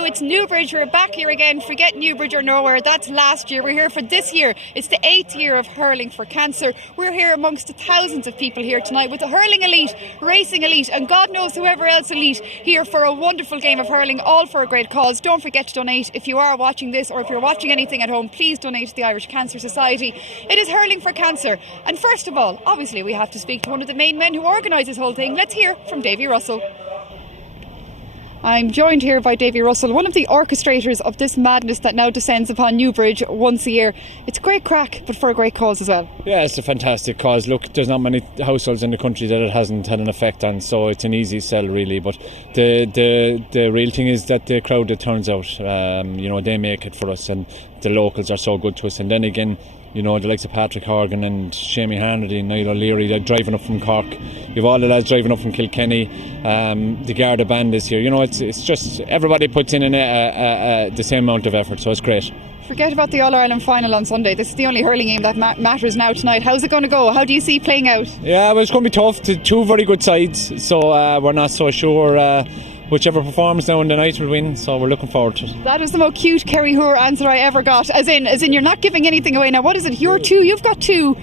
It's Newbridge. We're back here again. Forget Newbridge or nowhere. That's last year. We're here for this year. It's the 8th year of Hurling for Cancer. We're here amongst the thousands of people here tonight with the Hurling Elite, Racing Elite, and God knows whoever else elite here for a wonderful game of hurling, all for a great cause. Don't forget to donate. If you are watching this or if you're watching anything at home, please donate to the Irish Cancer Society. It is Hurling for Cancer. And first of all, obviously we have to speak to one of the main men who organised this whole thing. Let's hear from Davy Russell. I'm joined here by Davy Russell, one of the orchestrators of this madness that now descends upon Newbridge once a year. It's great crack, but for a great cause as well. Yeah, it's a fantastic cause. Look, there's not many households in the country that it hasn't had an effect on, so it's an easy sell really. But the real thing is that the crowd that turns out, they make it for us, and the locals are so good to us. And then again, the likes of Patrick Horgan and Shamie Hanratty and Niall O'Leary, they're driving up from Cork. You've all the lads driving up from Kilkenny. The Garda band is here. It's just everybody puts in the same amount of effort, so it's great. Forget about the All-Ireland final on Sunday. This is the only hurling game that matters now tonight. How's it going to go? How do you see it playing out? Yeah, well, it's going to be tough. Two very good sides, so we're not so sure whichever performs now in the night will win, so we're looking forward to it. That was the most cute Kerry Hoare answer I ever got. As in you're not giving anything away. Now what is it? You're two, you've got two.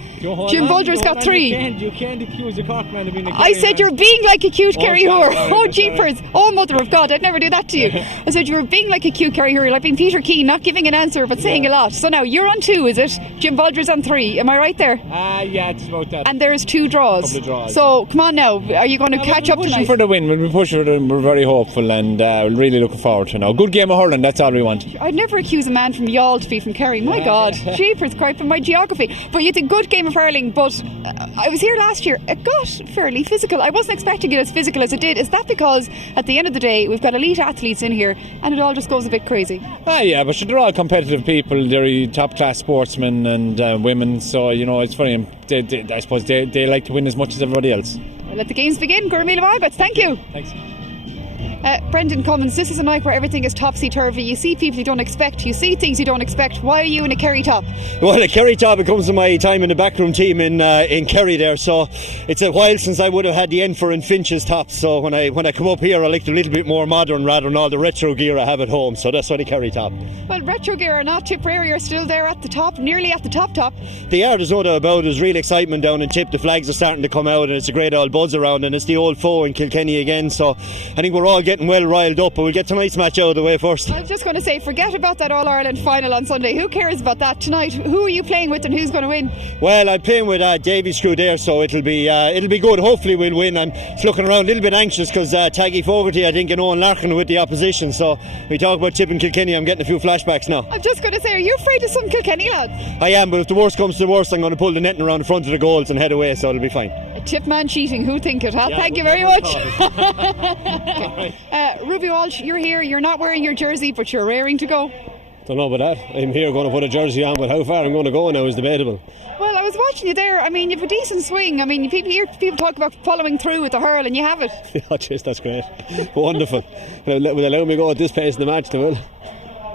Jim Bulger's got three. You can't accuse a Cork man of being a Kerry I said you're being like a cute Kerry Hoare. Oh jeepers. Sorry. Oh mother of God, I'd never do that to you. I said you were being like a cute Kerry Hoare, like being Peter Keane, not giving an answer but saying a lot. So now you're on two, is it? Jim Bulger's on three. Am I right there? Yeah, it's about that. And there's two draws. Couple of draws. So come on now, are you going to catch up tonight? We're pushing for the win. We'll be pushing for them. We're very hopeful and we're really looking forward to it now. Good game of hurling, that's all we want. I'd never accuse a man from Youghal to be from Kerry. My God, jeepers criping my geography. But you had a good game of hurling, but I was here last year. It got fairly physical. I wasn't expecting it as physical as it did. Is that because at the end of the day we've got elite athletes in here and it all just goes a bit crazy? Yeah, but they're all competitive people. They're top class sportsmen and women, so it's very I suppose they like to win as much as everybody else. Let the games begin. Gurmila Margaret, thank you. Thanks. Brendan Cummins, this is a night where everything is topsy-turvy. You see people you don't expect, you see things you don't expect. Why are you in a Kerry top? Well, a Kerry top, it comes to my time in the backroom team in Kerry there, so it's a while since I would have had the Enfer and Finch's tops, so when I come up here I like a little bit more modern rather than all the retro gear I have at home, so that's why the Kerry top. Well, retro gear or not, Tipperary are still there at the top, nearly at the top. They are, there's no doubt about it. There's real excitement down in Tip. The flags are starting to come out and it's a great old buzz around, and it's the old foe in Kilkenny again, so I think we're all getting well riled up, but we'll get tonight's match out of the way first. I was just going to say, forget about that All-Ireland final on Sunday. Who cares about that tonight? Who are you playing with and who's going to win? Well, I'm playing with Davy's crew there, so it'll be good. Hopefully we'll win. I'm looking around a little bit anxious because Taggy Fogarty, I think, and Owen Larkin with the opposition, so we talk about Tip and Kilkenny, I'm getting a few flashbacks now. I'm just going to say, are you afraid of some Kilkenny lads? I am, but if the worst comes to the worst, I'm going to pull the netting around the front of the goals and head away, so it'll be fine. A tip man cheating, who'd think it, huh? Yeah, thank you very much. Ruby Walsh, you're here, you're not wearing your jersey, but you're raring to go. Don't know about that. I'm here going to put a jersey on, but how far I'm going to go now is debatable. Well, I was watching you there. I mean, you have a decent swing. I mean, people talk about following through with the hurl, and you have it. Oh, jeez, that's great. Wonderful. Will they allow me to go at this pace in the match, they will?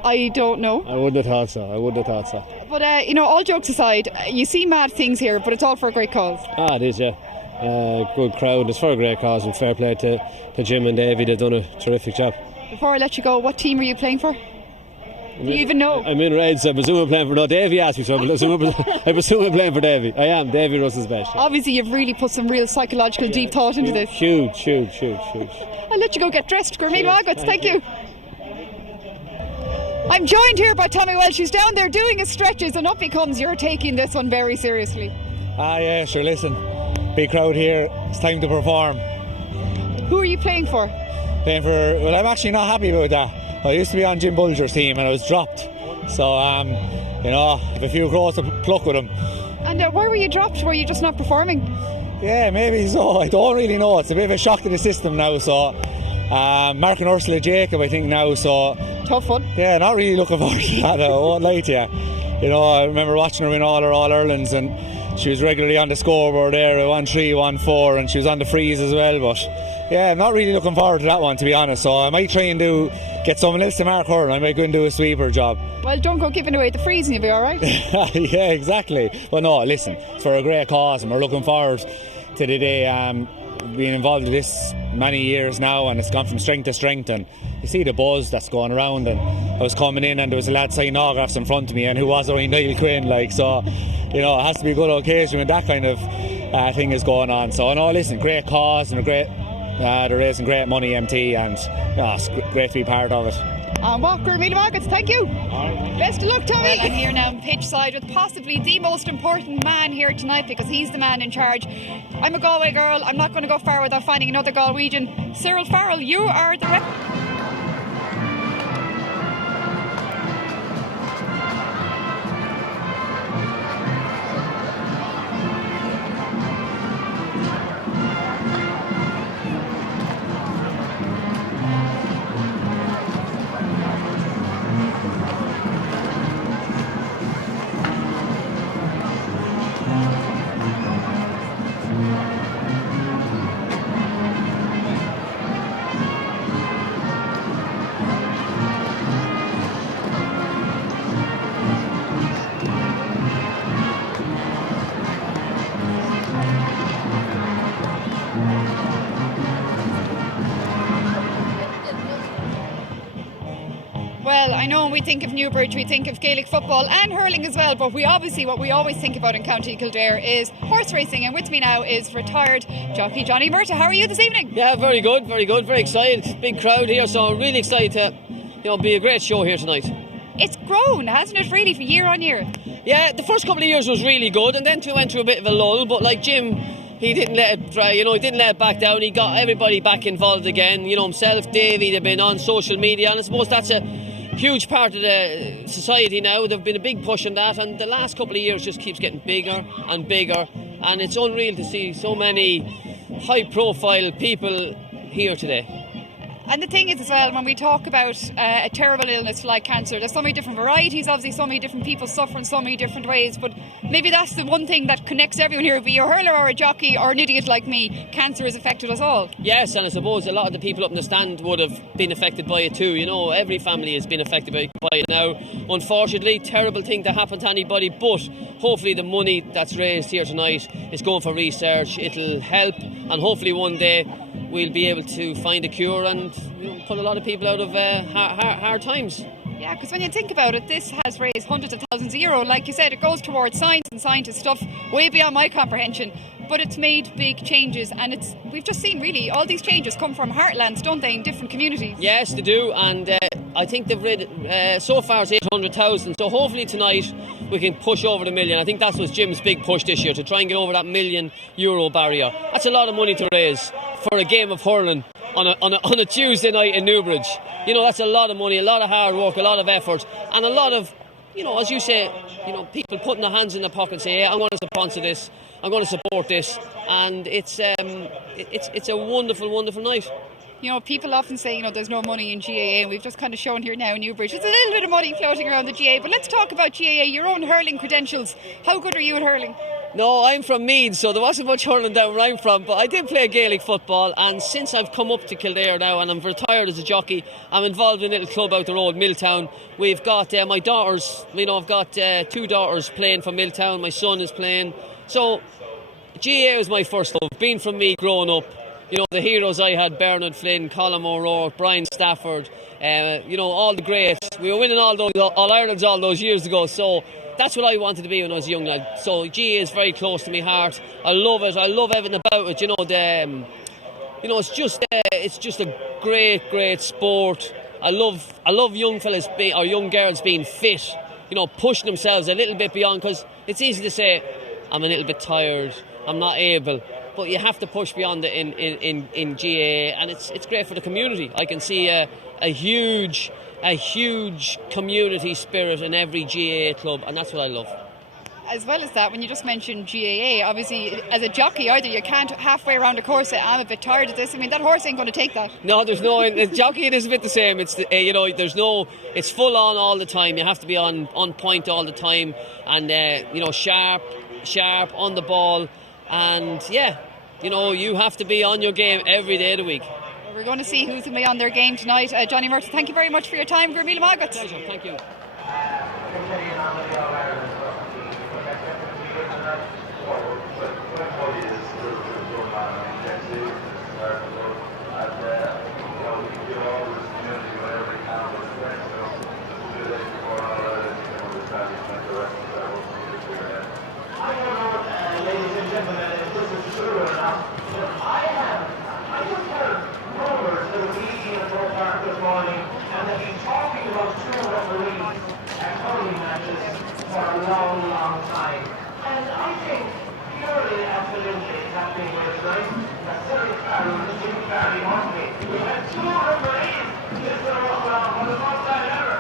I don't know. I wouldn't have thought so. But, all jokes aside, you see mad things here, but it's all for a great cause. It is, yeah. Good crowd. It's for a great cause, and fair play to Jim and Davy. They've done a terrific job. Before I let you go, what team are you playing for? Do you even know? I'm in Reds. I presume I'm playing for... No, Davy asked me, so I presume I'm playing for Davy. I am. Davy Russell's best. Obviously, you've really put some real psychological deep thought into this. Huge. I'll let you go get dressed. Gurmeen Margaret, thank you. I'm joined here by Tommy Welsh. He's down there doing his stretches, and up he comes. You're taking this one very seriously. Yeah, sure, listen. Big crowd here. It's time to perform. Who are you playing for? Well, I'm actually not happy about that. I used to be on Jim Bulger's team and I was dropped. So, I have a few crows to pluck with him. And why were you dropped? Were you just not performing? Yeah, maybe so. I don't really know. It's a bit of a shock to the system now. So, Mark and Ursula Jacob, I think now. So Tough one. yeah, not really looking forward to that. I won't lie to you. You know, I remember watching her win all her All-Irelands, and she was regularly on the scoreboard there, 1-3, 1-4, and she was on the freeze as well. But yeah, I'm not really looking forward to that one, to be honest. So I might try and get someone else to mark her, and I might go and do a sweeper job. Well, don't go giving away the freeze and you'll be all right. Yeah, exactly. But no, listen, it's for a great cause, and we're looking forward to the day. Being involved in this many years now, and it's gone from strength to strength, and you see the buzz that's going around. And I was coming in and there was a lad signing autographs in front of me, and who was only Niall Quinn, like, so you know, it has to be a good occasion when that kind of thing is going on. So no, listen, great cause, and a great they're raising great money, MT, and it's great to be part of it. And Walker, Mila Markets, thank you. Best of luck, Tommy. Well, I'm here now on pitch side with possibly the most important man here tonight, because he's the man in charge. I'm a Galway girl. I'm not going to go far without finding another Galwegian. Cyril Farrell, you are the rep. Well, I know when we think of Newbridge, we think of Gaelic football and hurling as well, but what we always think about in County Kildare is horse racing, and with me now is retired jockey Johnny Murtagh. How are you this evening? Yeah, very good, very excited. Big crowd here, so really excited to be a great show here tonight. It's grown, hasn't it, really, for year on year? Yeah, the first couple of years was really good, and then we went through a bit of a lull, but like Jim, he didn't let it dry, he didn't let it back down. He got everybody back involved again, himself, Davey, they've been on social media, and I suppose that's a huge part of the society now. There've been a big push on that, and the last couple of years just keeps getting bigger and bigger, and it's unreal to see so many high profile people here today. And the thing is as well, when we talk about a terrible illness like cancer, there's so many different varieties, obviously so many different people suffer in so many different ways, but maybe that's the one thing that connects everyone here, be a hurler or a jockey or an idiot like me. Cancer has affected us all. Yes, and I suppose a lot of the people up in the stand would have been affected by it too. Every family has been affected by it now. Unfortunately, terrible thing to happen to anybody, but hopefully the money that's raised here tonight is going for research. It'll help, and hopefully one day we'll be able to find a cure and put a lot of people out of hard times. Yeah, because when you think about it, this has raised hundreds of thousands of euro. Like you said, it goes towards science and scientist stuff way beyond my comprehension. But it's made big changes, and we've just seen really all these changes come from heartlands, don't they, in different communities? Yes, they do, and I think they've raised so far it's 800,000. So hopefully tonight we can push over the million. I think that's was Jim's big push this year, to try and get over that €1 million barrier. That's a lot of money to raise for a game of hurling on a Tuesday night in Newbridge. That's a lot of money, a lot of hard work, a lot of effort, and a lot of, as you say, people putting their hands in their pocket and say, I'm going to sponsor this, I'm going to support this, and it's a wonderful, wonderful night. People often say, there's no money in GAA, and we've just kind of shown here now in Newbridge. There's a little bit of money floating around the GAA, but let's talk about GAA, your own hurling credentials. How good are you at hurling? No, I'm from Meath, so there wasn't much hurling down where I'm from, but I did play Gaelic football, and since I've come up to Kildare now and I'm retired as a jockey, I'm involved in a little club out the road, Milltown. We've got my daughters, I've got 2 daughters playing for Milltown, my son is playing. So GAA was my first love, being from Meath growing up. The heroes I had, Bernard Flynn, Colin O'Rourke, Brian Stafford, all the greats. We were winning all those All-Irelands all those years ago, so that's what I wanted to be when I was a young lad. So GAA is very close to my heart. I love it. I love everything about it. It's just a great sport. I love young fellas or young girls being fit. Pushing themselves a little bit beyond, because it's easy to say I'm a little bit tired, I'm not able, but you have to push beyond it in GAA, and it's great for the community. I can see a huge community spirit in every GAA club, and that's what I love. as well as that, when you just mentioned GAA, obviously as a jockey either you can't halfway around a course say I'm a bit tired of this. I mean, that horse ain't going to take that. No, there's no. Jockeying is a bit the same. It's there's no. It's full on all the time. You have to be on point all the time, and sharp on the ball, and you have to be on your game every day of the week. Well, we're going to see who's going to be on their game tonight. Johnny Murphy, thank you very much for your time. Gurmila Magat. Pleasure. Thank you. For a long, long time. And I think purely absolutely it's happening with tonight. A serious battle with Jim Barry Murphy. We had 2 referees. This is a walk around for the first time ever.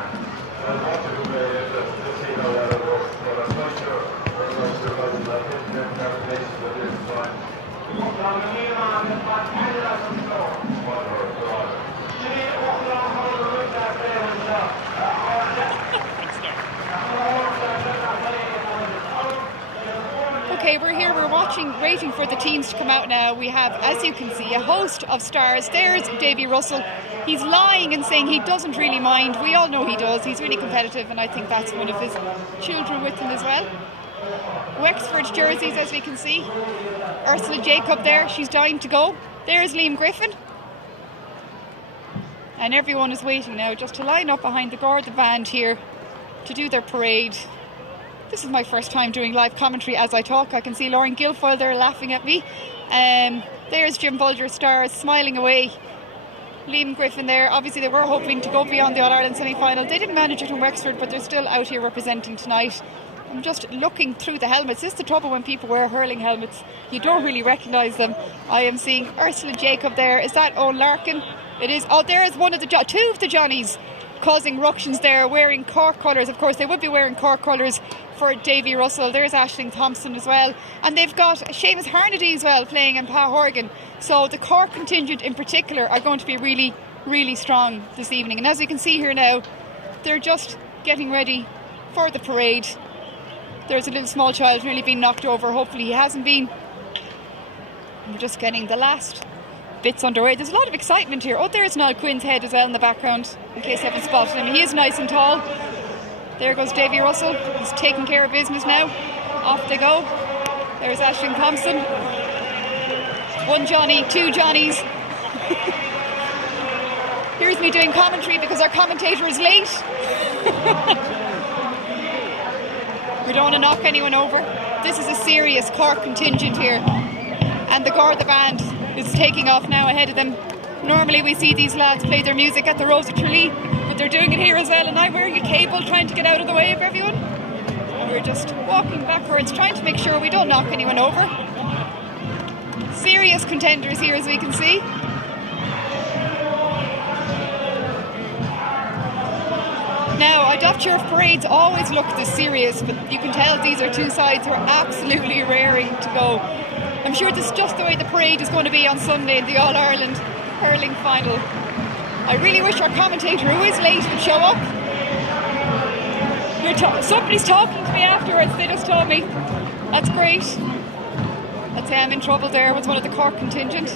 Okay, we're here, we're waiting for the teams to come out now. We have, as you can see, a host of stars. There's Davy Russell. He's lying and saying he doesn't really mind. We all know he does. He's really competitive, and I think that's one of his children with him as well. Wexford jerseys, as we can see. Ursula Jacob there, she's dying to go. There's Liam Griffin. And everyone is waiting now just to line up behind the Garda band here to do their parade. This is my first time doing live commentary as I talk. I can see Lauren Guilfoyle there laughing at me. There's Jim Bulger Stars smiling away. Liam Griffin there. Obviously they were hoping to go beyond the All-Ireland semi-final. They didn't manage it in Wexford, but they're still out here representing tonight. I'm just looking through the helmets. This is the trouble when people wear hurling helmets. You don't really recognise them. I am seeing Ursula Jacob there. Is that Owen Larkin? It is. Oh, there is one of the two of the Johnnies causing ructions there, wearing Cork colours. Of course, they would be wearing Cork colours for Davy Russell. There's Aisling Thompson as well. And they've got Seamus Harnedy as well playing in Pa Horgan. So the Cork contingent in particular are going to be really, really strong this evening. And as you can see here now, they're just getting ready for the parade. There's a little small child nearly being knocked over. Hopefully he hasn't been. We're just getting the last bits underway. There's a lot of excitement here. Oh, there's Niall Quinn's head as well in the background, in case you haven't spotted him. He is nice and tall. There goes Davy Russell. He's taking care of business now. Off they go. There's Aisling Thompson. One Johnny, two Johnnies. Here's me doing commentary because our commentator is late. We don't want to knock anyone over. This is a serious Cork contingent here. And the Garda band is taking off now ahead of them. Normally we see these lads play their music at the Rose of Tralee, but they're doing it here as well, and I'm wearing a cable trying to get out of the way of everyone. And we're just walking backwards, trying to make sure we don't knock anyone over. Serious contenders here, as we can see. Now, I'm not sure if parades always look this serious, but you can tell these are two sides who are absolutely raring to go. I'm sure this is just the way the parade is going to be on Sunday in the All-Ireland hurling final. I really wish our commentator, who is late, would show up. Somebody's talking to me afterwards, they just told me. That's great. I'd say I'm in trouble there with one of the Cork contingent.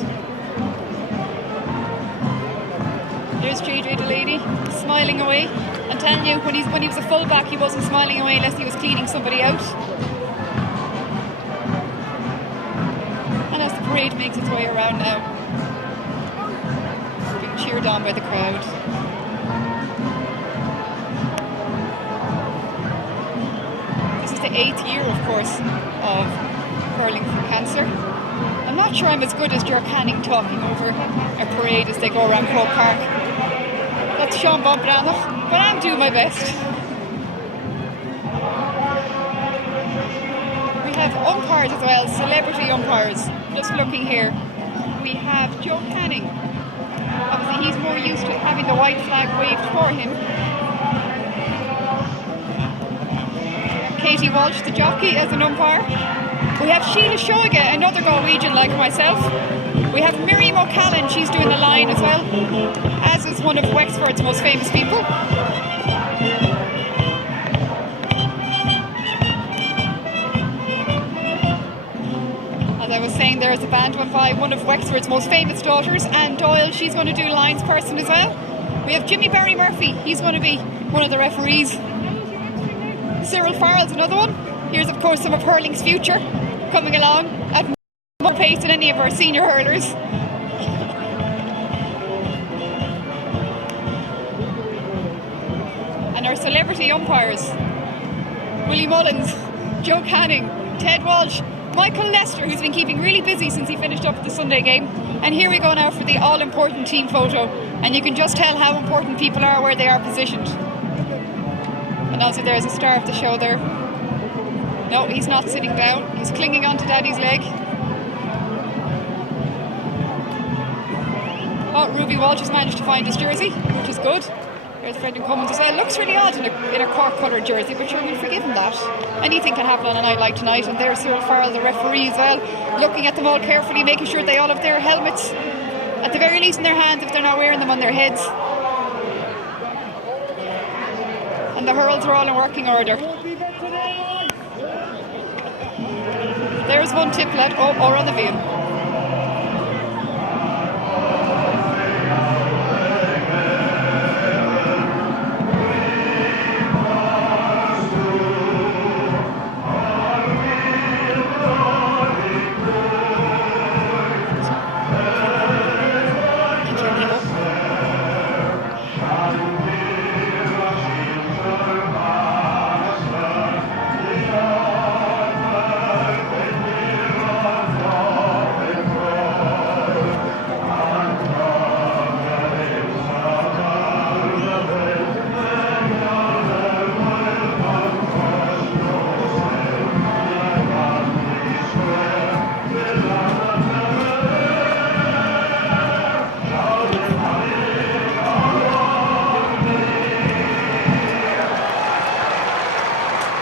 There's JJ Delaney smiling away. I'm telling you, when he was a full-back, he wasn't smiling away unless he was cleaning somebody out. And as the parade makes its way around now, it's being cheered on by the crowd. This is the 8th year, of course, of Hurling for Cancer. I'm not sure I'm as good as Ger Canning talking over a parade as they go around Croke Park. That's Sean Bombrano, but I'm doing my best. We have umpires as well, celebrity umpires. Just looking here, we have Joe Canning. Obviously he's more used to having the white flag waved for him. Katie Walsh, the jockey, as an umpire. We have Sheila Shoiga, another Galwegian like myself. We have Miriam O'Callaghan, she's doing the line as well, as is one of Wexford's most famous people. As I was saying, there's a band went by, one of Wexford's most famous daughters, Anne Doyle, she's going to do lines person as well. We have Jimmy Barry Murphy, he's going to be one of the referees. Cyril Farrell's another one. Here's of course some of hurling's future coming along at more pace than any of our senior hurlers. And our celebrity umpires: Willie Mullins, Joe Canning, Ted Walsh, Michael Lester, who's been keeping really busy since he finished up the Sunday game. And here we go now for the all-important team photo. And you can just tell how important people are where they are positioned. And also there's a star of the show there. No, he's not sitting down. He's clinging onto Daddy's leg. Oh, Ruby Walsh has managed to find his jersey, which is good. There's Brendan Cummins as well. Looks really odd in a cork coloured jersey, but sure, we'll forgive him that. Anything can happen on a night like tonight. And there's Cyril Farrell, the referee as well, looking at them all carefully, making sure they all have their helmets, at the very least in their hands if they're not wearing them on their heads. And the hurls are all in working order. There's one tip lad, or on the veil.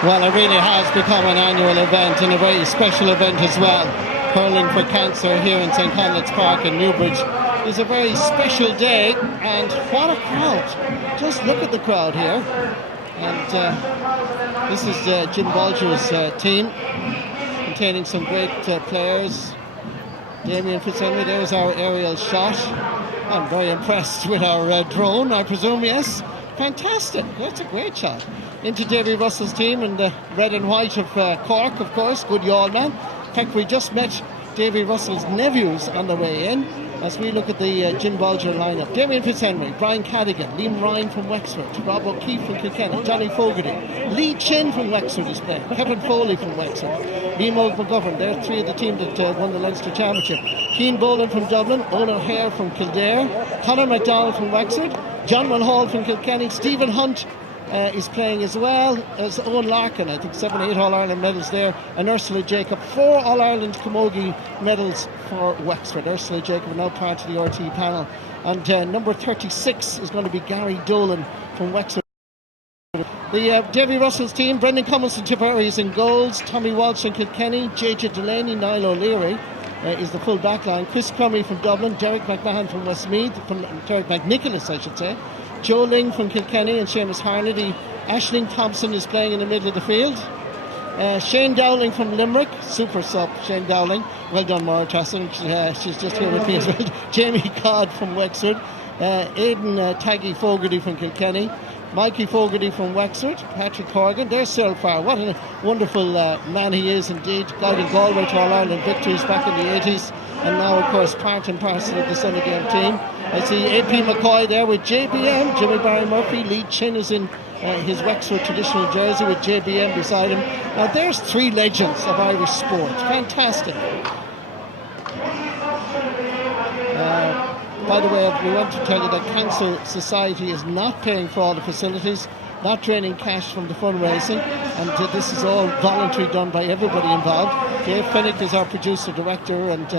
Well, it really has become an annual event and a very special event as well. Hurling for Cancer here in St. Conleth's Park in Newbridge is a very special day, and what a crowd. Just look at the crowd here. And this is Jim Bolger's team, containing some great players. Damien Fitzhenry, there's our aerial shot. I'm very impressed with our drone, I presume, yes. Fantastic, that's a great shot. Into Davy Russell's team in the red and white of Cork, of course, good yawl man. In fact, we just met Davy Russell's nephews on the way in as we look at the Jim Bolger lineup. Damien Fitzhenry, Brian Cadigan, Liam Ryan from Wexford, Rob O'Keefe from Kilkenny, Johnny Fogarty, Lee Chin from Wexford is playing, Kevin Foley from Wexford, Liam McGovern, they're three of the team that won the Leinster Championship. Keane Boland from Dublin, Owen O'Hare from Kildare, Conor MacDonald from Wexford, John Mulhall from Kilkenny, Stephen Hunt is playing as well as Owen Larkin. I think 7 8 All-Ireland medals there, and Ursula Jacob, 4 All-Ireland Camogie medals for Wexford. Ursula Jacob now part of the RT panel, and number 36 is going to be Gary Dolan from Wexford. The Davy Russell's team: Brendan Cummins and Tipperary is in goals, Tommy Walsh from Kilkenny, JJ Delaney, Niall O'Leary is the full back line, Chris Crummy from Dublin, Derek McMahon from Westmeath, from Derek McNicholas I should say, Joe Ling from Kilkenny and Seamus Harnedy. Aisling Thompson is playing in the middle of the field. Shane Dowling from Limerick, super sub Shane Dowling, well done Maura Tasson, she's just here with me as well. Jamie Codd from Wexford, Aidan Taggy Fogarty from Kilkenny, Mikey Fogarty from Wexford, Patrick Corrigan, there's Cyril Farr, what a wonderful man he is indeed, guiding Galway to All-Ireland victories back in the 80s, and now of course part and parcel of the Sunday game team. I see AP McCoy there with JBM, Jimmy Barry Murphy, Lee Chin is in his Wexford traditional jersey with JBM beside him. Now there's 3 legends of Irish sport, fantastic. By the way, we want to tell you that Cancer Society is not paying for all the facilities, not draining cash from the fundraising, and this is all voluntary, done by everybody involved. Dave Fennick is our producer director, and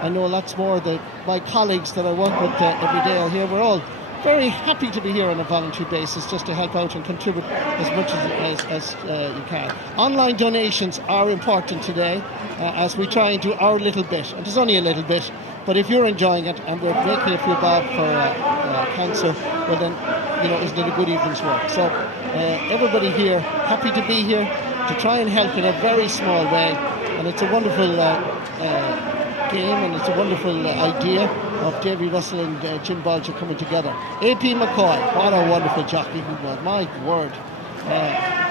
I know lots more of my colleagues that I work with every day are here. We're all very happy to be here on a voluntary basis just to help out and contribute as much as you can. Online donations are important today as we try and do our little bit, and it's only a little bit, but if you're enjoying it and we're making a few bob for cancer, well then, isn't it a good evening's work? So everybody here, happy to be here to try and help in a very small way, and it's a wonderful game, and it's a wonderful idea of Davy Russell and Jim Bolger coming together. AP McCoy, what a wonderful jockey he was, my word.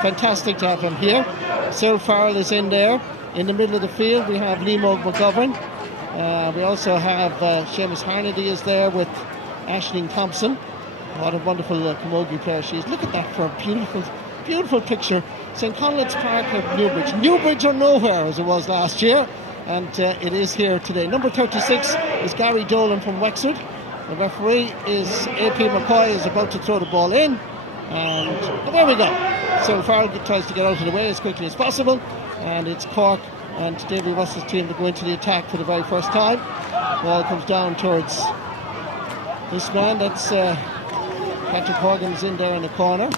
Fantastic to have him here. Cyril Farrell is in there. In the middle of the field we have Liam McGovern. We also have Seamus Harnedy is there with Aisling Thompson. What a wonderful camogie player she is. Look at that for a beautiful, beautiful picture. St. Conleth's Park at Newbridge. Newbridge or nowhere as it was last year. And it is here today. Number 36 is Gary Dolan from Wexford. The referee is AP McCoy, is about to throw the ball in. And there we go. So Farrell tries to get out of the way as quickly as possible. And it's Cork and Davy Russell's team to go into the attack for the very first time. Ball comes down towards this man. That's Patrick Horgan's in there in the corner.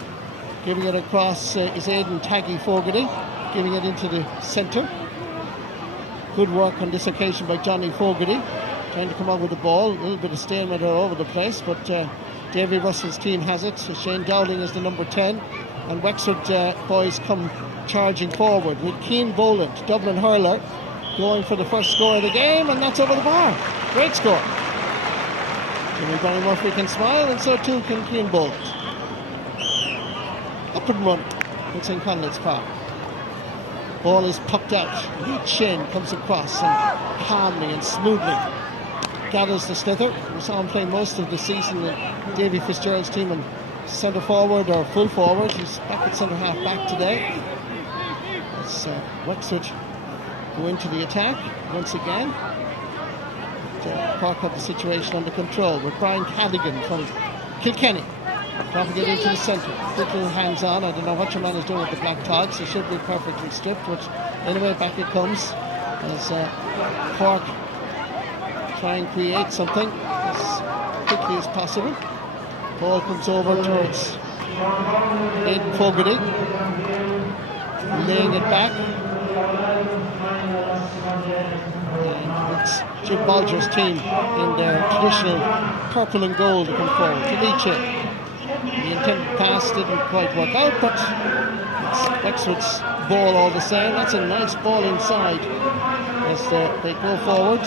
Giving it across is Aidan Taggy Fogarty. Giving it into the centre. Good work on this occasion by Johnny Fogarty, trying to come out with the ball. A little bit of stalemate all over the place, but Davy Russell's team has it. So Shane Dowling is the number 10, and Wexford boys come charging forward with Cian Boland, Dublin hurler, going for the first score of the game, and that's over the bar. Great score. Jimmy Barry Murphy can smile, and so too can Cian Boland. Up and run with St. Conleth's Park. Ball is popped out. Lee Chin comes across and calmly and smoothly gathers the slither. We saw him play most of the season in Davy Fitzgerald's team and centre forward or full forward. He's back at centre half back today. As Wexford go into the attack once again. Cork have the situation under control with Brian Cadigan from Kilkenny. Trying to get into the centre. Quick little hands on. I don't know what your man is doing with the black togs. He should be perfectly stripped, but anyway, back it comes as Cork try and create something as quickly as possible. Ball comes over towards Aidan Fogarty, laying it back. And it's Jim Bolger's team in their traditional purple and gold to come forward to Lee Chin. The intended pass didn't quite work out, but it's Wexford's ball all the same. That's a nice ball inside as they go forward.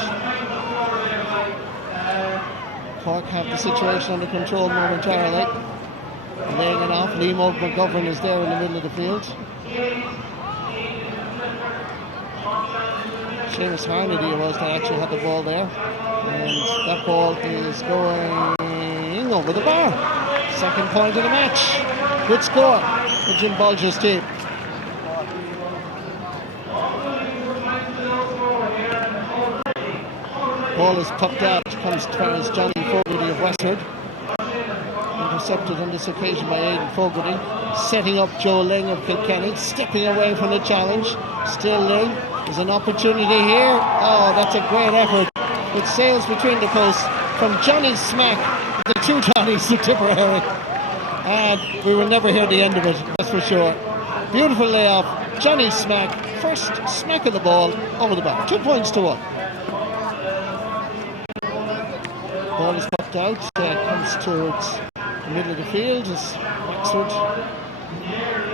Cork have the situation under control momentarily. Laying it off. Liam McGovern is there in the middle of the field. Seamus Harnedy it was that actually had the ball there. And that ball is going over the bar. Second point of the match. Good score for Jim Bolger's team. Ball is popped out. Comes towards Johnny Fogarty of Westford. Intercepted on this occasion by Aidan Fogarty. Setting up Joe Ling of Kilkenny. Stepping away from the challenge. Still Ling. There's an opportunity here. Oh, that's a great effort. It sails between the posts from Johnny Smack. The two Johnnies to Tipperary, and we will never hear the end of it, that's for sure. Beautiful layoff, Johnny Smack, first smack of the ball over the bar, 2 points to 1. Ball is popped out, comes towards the middle of the field as Wexford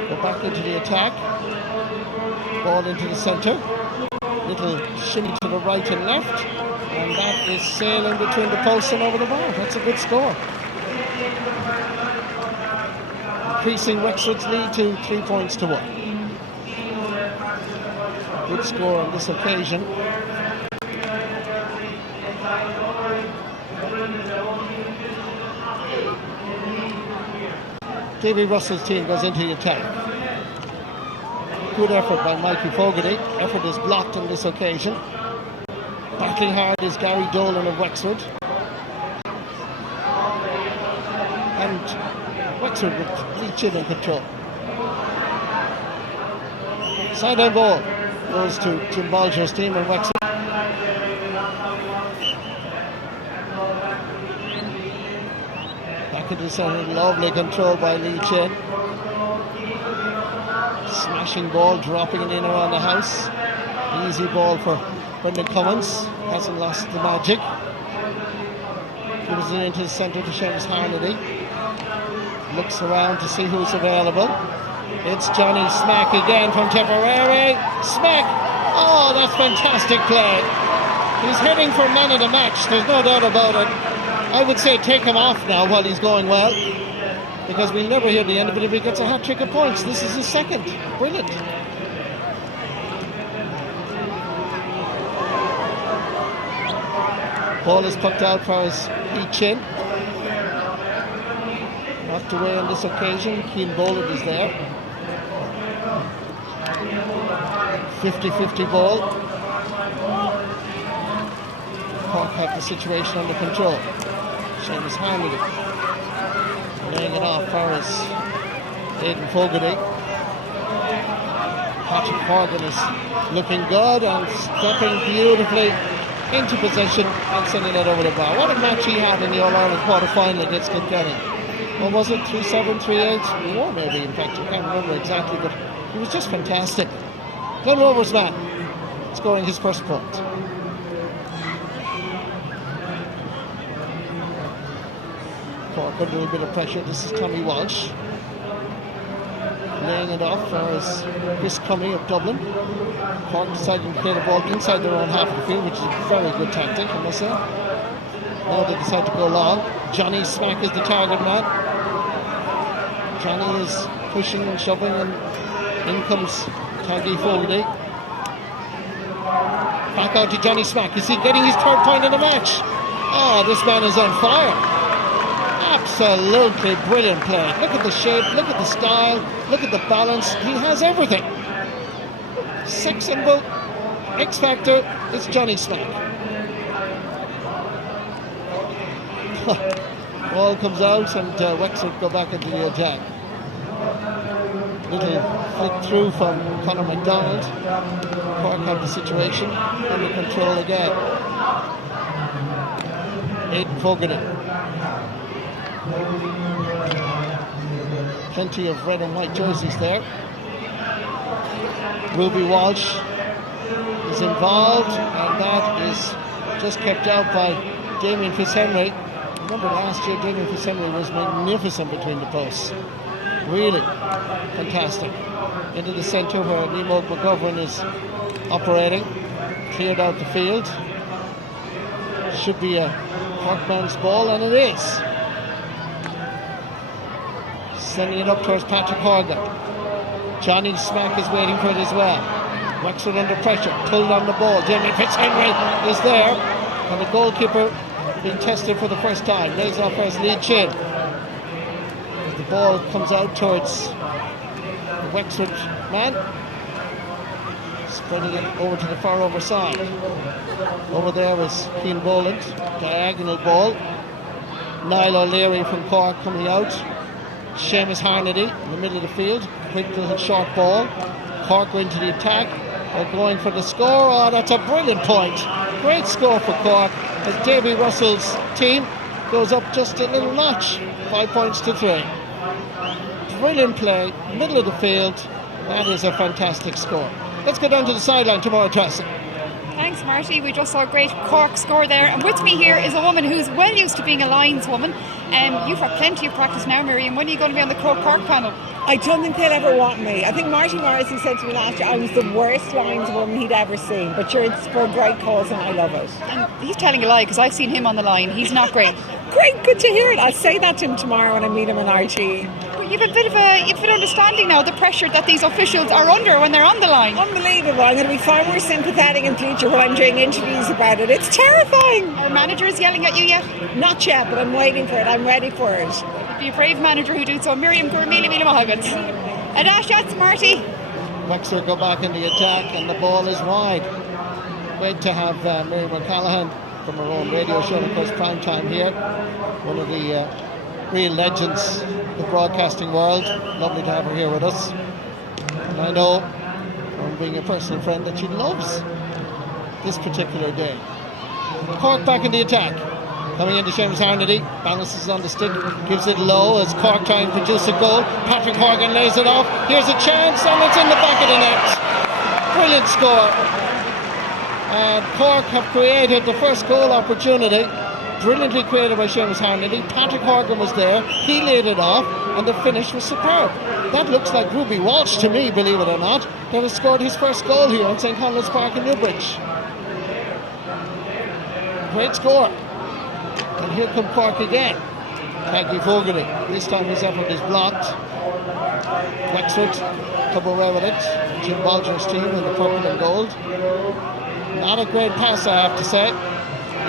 go back into the attack. Ball into the centre, little shimmy to the right and left. And that is sailing between the posts and over the bar. That's a good score. Increasing Wexford's lead to 3 points to 1. Good score on this occasion. Davy Russell's team goes into the attack. Good effort by Mikey Fogarty. Effort is blocked on this occasion. Backing hard is Gary Dolan of Wexford. And Wexford with Lee Chin in control. Sideline ball goes to Jim Bolger's team in Wexford. Back back into the centre. Lovely control by Lee Chin. Smashing ball, dropping it in around the house. Easy ball for Brendan Cummins. Hasn't lost the magic. Gives it into the centre to Seamus Harnedy. Looks around to see who's available. It's Johnny Smack again from Tipperary. Smack! Oh, that's fantastic play. He's heading for man of the match. There's no doubt about it. I would say take him off now while he's going well, because we'll never hear the end of it if he gets a hat-trick of points. This is his second. Brilliant. Ball is pucked out for his Lee Chin. Knocked away on this occasion. Keane Boland is there. 50-50 ball. Cork have the situation under control. Seamus Harnedy laying it off for his Aidan Fogarty. Patrick Horgan is looking good and stepping beautifully into possession and sending it over the bar. What a match he had in the All-Ireland quarter-final against Kilkenny. What was it, 3-7, 3-8? More maybe, in fact, I can't remember exactly, but he was just fantastic. Glen Rovers man scoring his first point. Cork under a bit of pressure. This is Tommy Walsh laying it off for his Chris Cummey of Dublin. Cork deciding to play the ball inside their own half of the field, which is a very good tactic, I must say. Now they decide to go long. Johnny Smack is the target man. Johnny is pushing and shoving, and in comes Taggy Fogarty. Back out to Johnny Smack. Is he getting his third point in the match? Oh, this man is on fire. Absolutely brilliant play. Look at the shape, look at the style, look at the balance. He has everything. Sex symbol, X Factor, it's Johnny Smack. Ball comes out and Wexford go back into the attack. Little flick through from Conor MacDonald. Cork have the situation under control again. Aidan Fogarty. Plenty of red and white jerseys there. Ruby Walsh is involved, and that is just kept out by Damien Fitzhenry. Remember last year Damien Fitzhenry was magnificent between the posts. Really fantastic. Into the centre where Nemo McGovern is operating. Cleared out the field. Should be a Corkman's ball, and it is. Sending it up towards Patrick Horgan. Johnny Smack is waiting for it as well. Wexford under pressure, pulled on the ball. Jamie Fitzhenry is there, and the goalkeeper being tested for the first time. Lays off for his Lee Chin. The ball comes out towards the Wexford man, spreading it over to the far over side. Over there was Keane Boland, diagonal ball. Niall O'Leary from Cork coming out. Seamus Harnedy in the middle of the field. Quick little short ball. Cork go into the attack. They're going for the score. Oh, that's a brilliant point. Great score for Cork as Davy Russell's team goes up just a little notch. 5 points to 3. Brilliant play, middle of the field. That is a fantastic score. Let's go down to the sideline tomorrow, Tracy. Thanks, Marty. We just saw a great Cork score there. And with me here is a woman who's well used to being a lineswoman. You've had plenty of practice now, Miriam. When are you going to be on the Cork panel? I don't think they'll ever want me. I think Marty Morrissey said to me last year I was the worst lineswoman he'd ever seen. But sure, it's for a great cause and I love it. And he's telling a lie because I've seen him on the line. He's not great. Great, good to hear it. I'll say that to him tomorrow when I meet him in RT. But you've a bit of an understanding now, the pressure that these officials are under when they're on the line. Unbelievable. I'm going to be far more sympathetic in future when I'm doing interviews about it. It's terrifying. Are managers yelling at you yet? Not yet, but I'm waiting for it. I'm ready for it. Be a brave manager who do so. Miriam Gurmila Mahagans. And that's Marty. Wexford go back in the attack and the ball is wide. Great to have Miriam O'Callaghan from her own radio show, of course, prime time here. One of the real legends of the broadcasting world. Lovely to have her here with us. And I know from being a personal friend that she loves this particular day. Cork back in the attack. Coming into Seamus Harnedy, balances on the stick, gives it low as Cork try and produce a goal. Patrick Horgan lays it off. Here's a chance, and it's in the back of the net. Brilliant score. And Cork have created the first goal opportunity. Brilliantly created by Seamus Harnedy. Patrick Horgan was there. He laid it off, and the finish was superb. That looks like Ruby Walsh to me, believe it or not, that has scored his first goal here in St. Conleth's Park in Newbridge. Great score. And here come Cork again. Taggy Fogarty. This time his effort is blocked. Wexford come away with it. Jim Bolger's team in the purple and gold. Not a great pass, I have to say.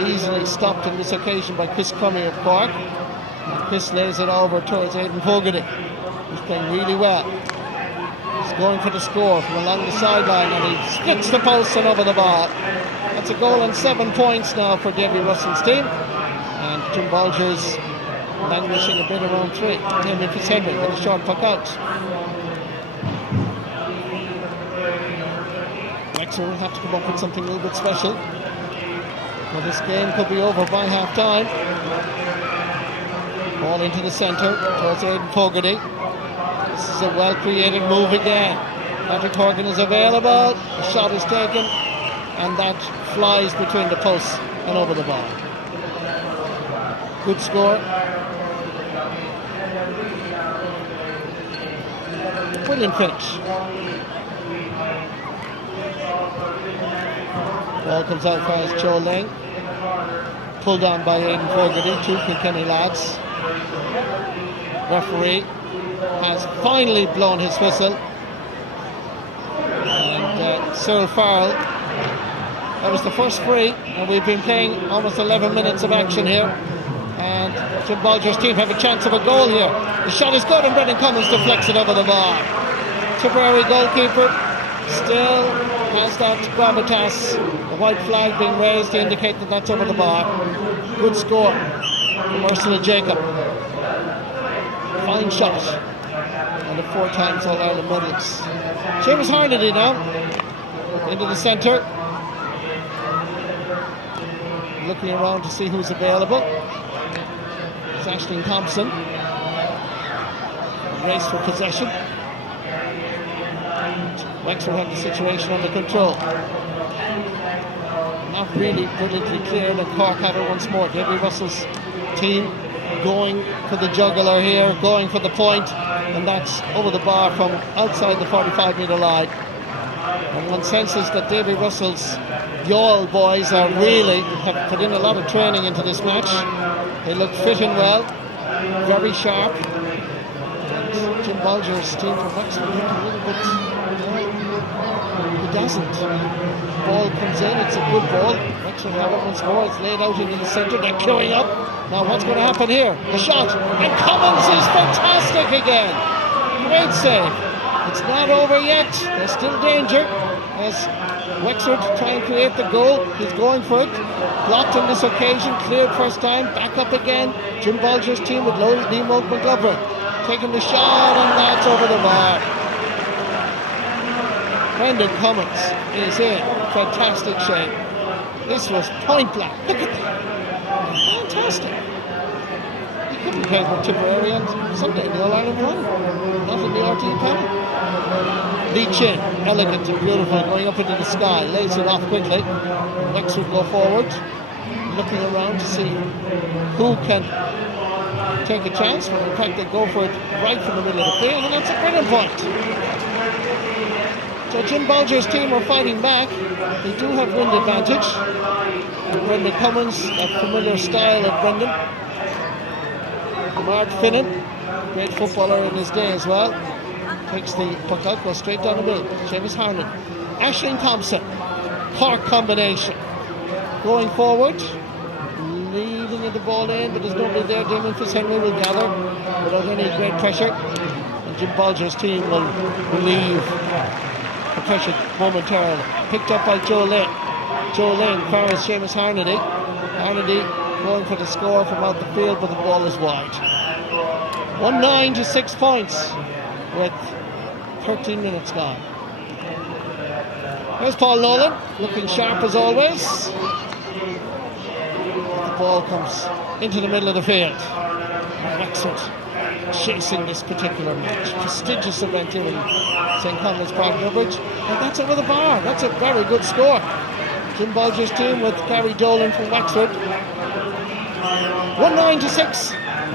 Easily stopped on this occasion by Chris Crummy of Cork. And Chris lays it over towards Aidan Fogarty, who's playing really well. He's going for the score from along the sideline, and he splits the post and over the bar. That's a goal and 7 points now for Davy Russell's team. And Jim Bolger's languishing a bit around 3. Damien Fitzhenry with a short puck out. Wexford will have to come up with something a little bit special. Well, this game could be over by half time. Ball into the centre towards Aidan Fogarty. This is a well created move again. Patrick Horgan is available. The shot is taken, and that flies between the posts and over the bar. Good score. Brilliant finish. Ball comes out past Joe Lang. Pulled on by Aidan Fogarty, 2 Kilkenny lads. Referee has finally blown his whistle. And Cyril Farrell, that was the first free, and we've been playing almost 11 minutes of action here. And Jim Bolger's team have a chance of a goal here. The shot is good, and Brendan Cummins deflects it over the bar. Tipperary goalkeeper still has that gravitas. The white flag being raised to indicate that that's over the bar. Good score from Ursula Jacob. Fine shot. And a 4 times All-Ireland medalist. Seamus Harnedy now. Into the centre. Looking around to see who's available. It's Aisling Thompson. Race for possession. Wexford have the situation under control. Not really brilliantly clear, and Cork have it once more. Davy Russell's team going for the jugular here, going for the point, and that's over the bar from outside the 45-metre line. And one senses that Davy Russell's Youghal boys have put in a lot of training into this match. They look fit and well, very sharp. And Jim Bolger's team from Wexford look a little bit. He doesn't. Ball comes in, it's a good ball. Wexford have it once more, it's laid out into the centre, they're queuing up. Now what's going to happen here? The shot, and Cummins is fantastic again. Great save. It's not over yet, there's still danger as Wexford try and create the goal. He's going for it. Blocked on this occasion, cleared first time, back up again. Jim Bolger's team with Liam McGovern taking the shot, and that's over the bar. Brendan Cummins is in fantastic shape. This was point blank. Look at that. Fantastic. He couldn't play for Tipperary on Sunday in the All-Ireland run. Not in the RT panel. Lee Chin, elegant and beautiful, going up into the sky. Lays it off quickly. Wexford go forward. Looking around to see who can take a chance. Well, in fact, they go for it right from the middle of the field, and that's a brilliant point. So Jim Bolger's team are fighting back. They do have wind advantage. And Brendan Cummins, that familiar style of Brendan. Mark Finnan, great footballer in his day as well. Takes the puck out, goes straight down the middle. Seamus Harnedy. Aisling Thompson. Cork combination. Going forward. Leading the ball in, but there's nobody there. Damien Fitzhenry will gather without any great pressure. And Jim Bolger's team will relieve the pressure momentarily. Picked up by Joe Lane. Joe Lane fires Seamus Harnedy. Harnedy going for the score from out the field, but the ball is wide. 1-9 to 6 points with 13 minutes gone. Here's Paul Nolan, looking sharp as always. the ball comes into the middle of the field. Wexford chasing this particular match. Prestigious event here in St. Conleth's Park, Newbridge. And that's over the bar. That's a very good score. Jim Bulger's team with Gary Dolan from Wexford. 1-9-6.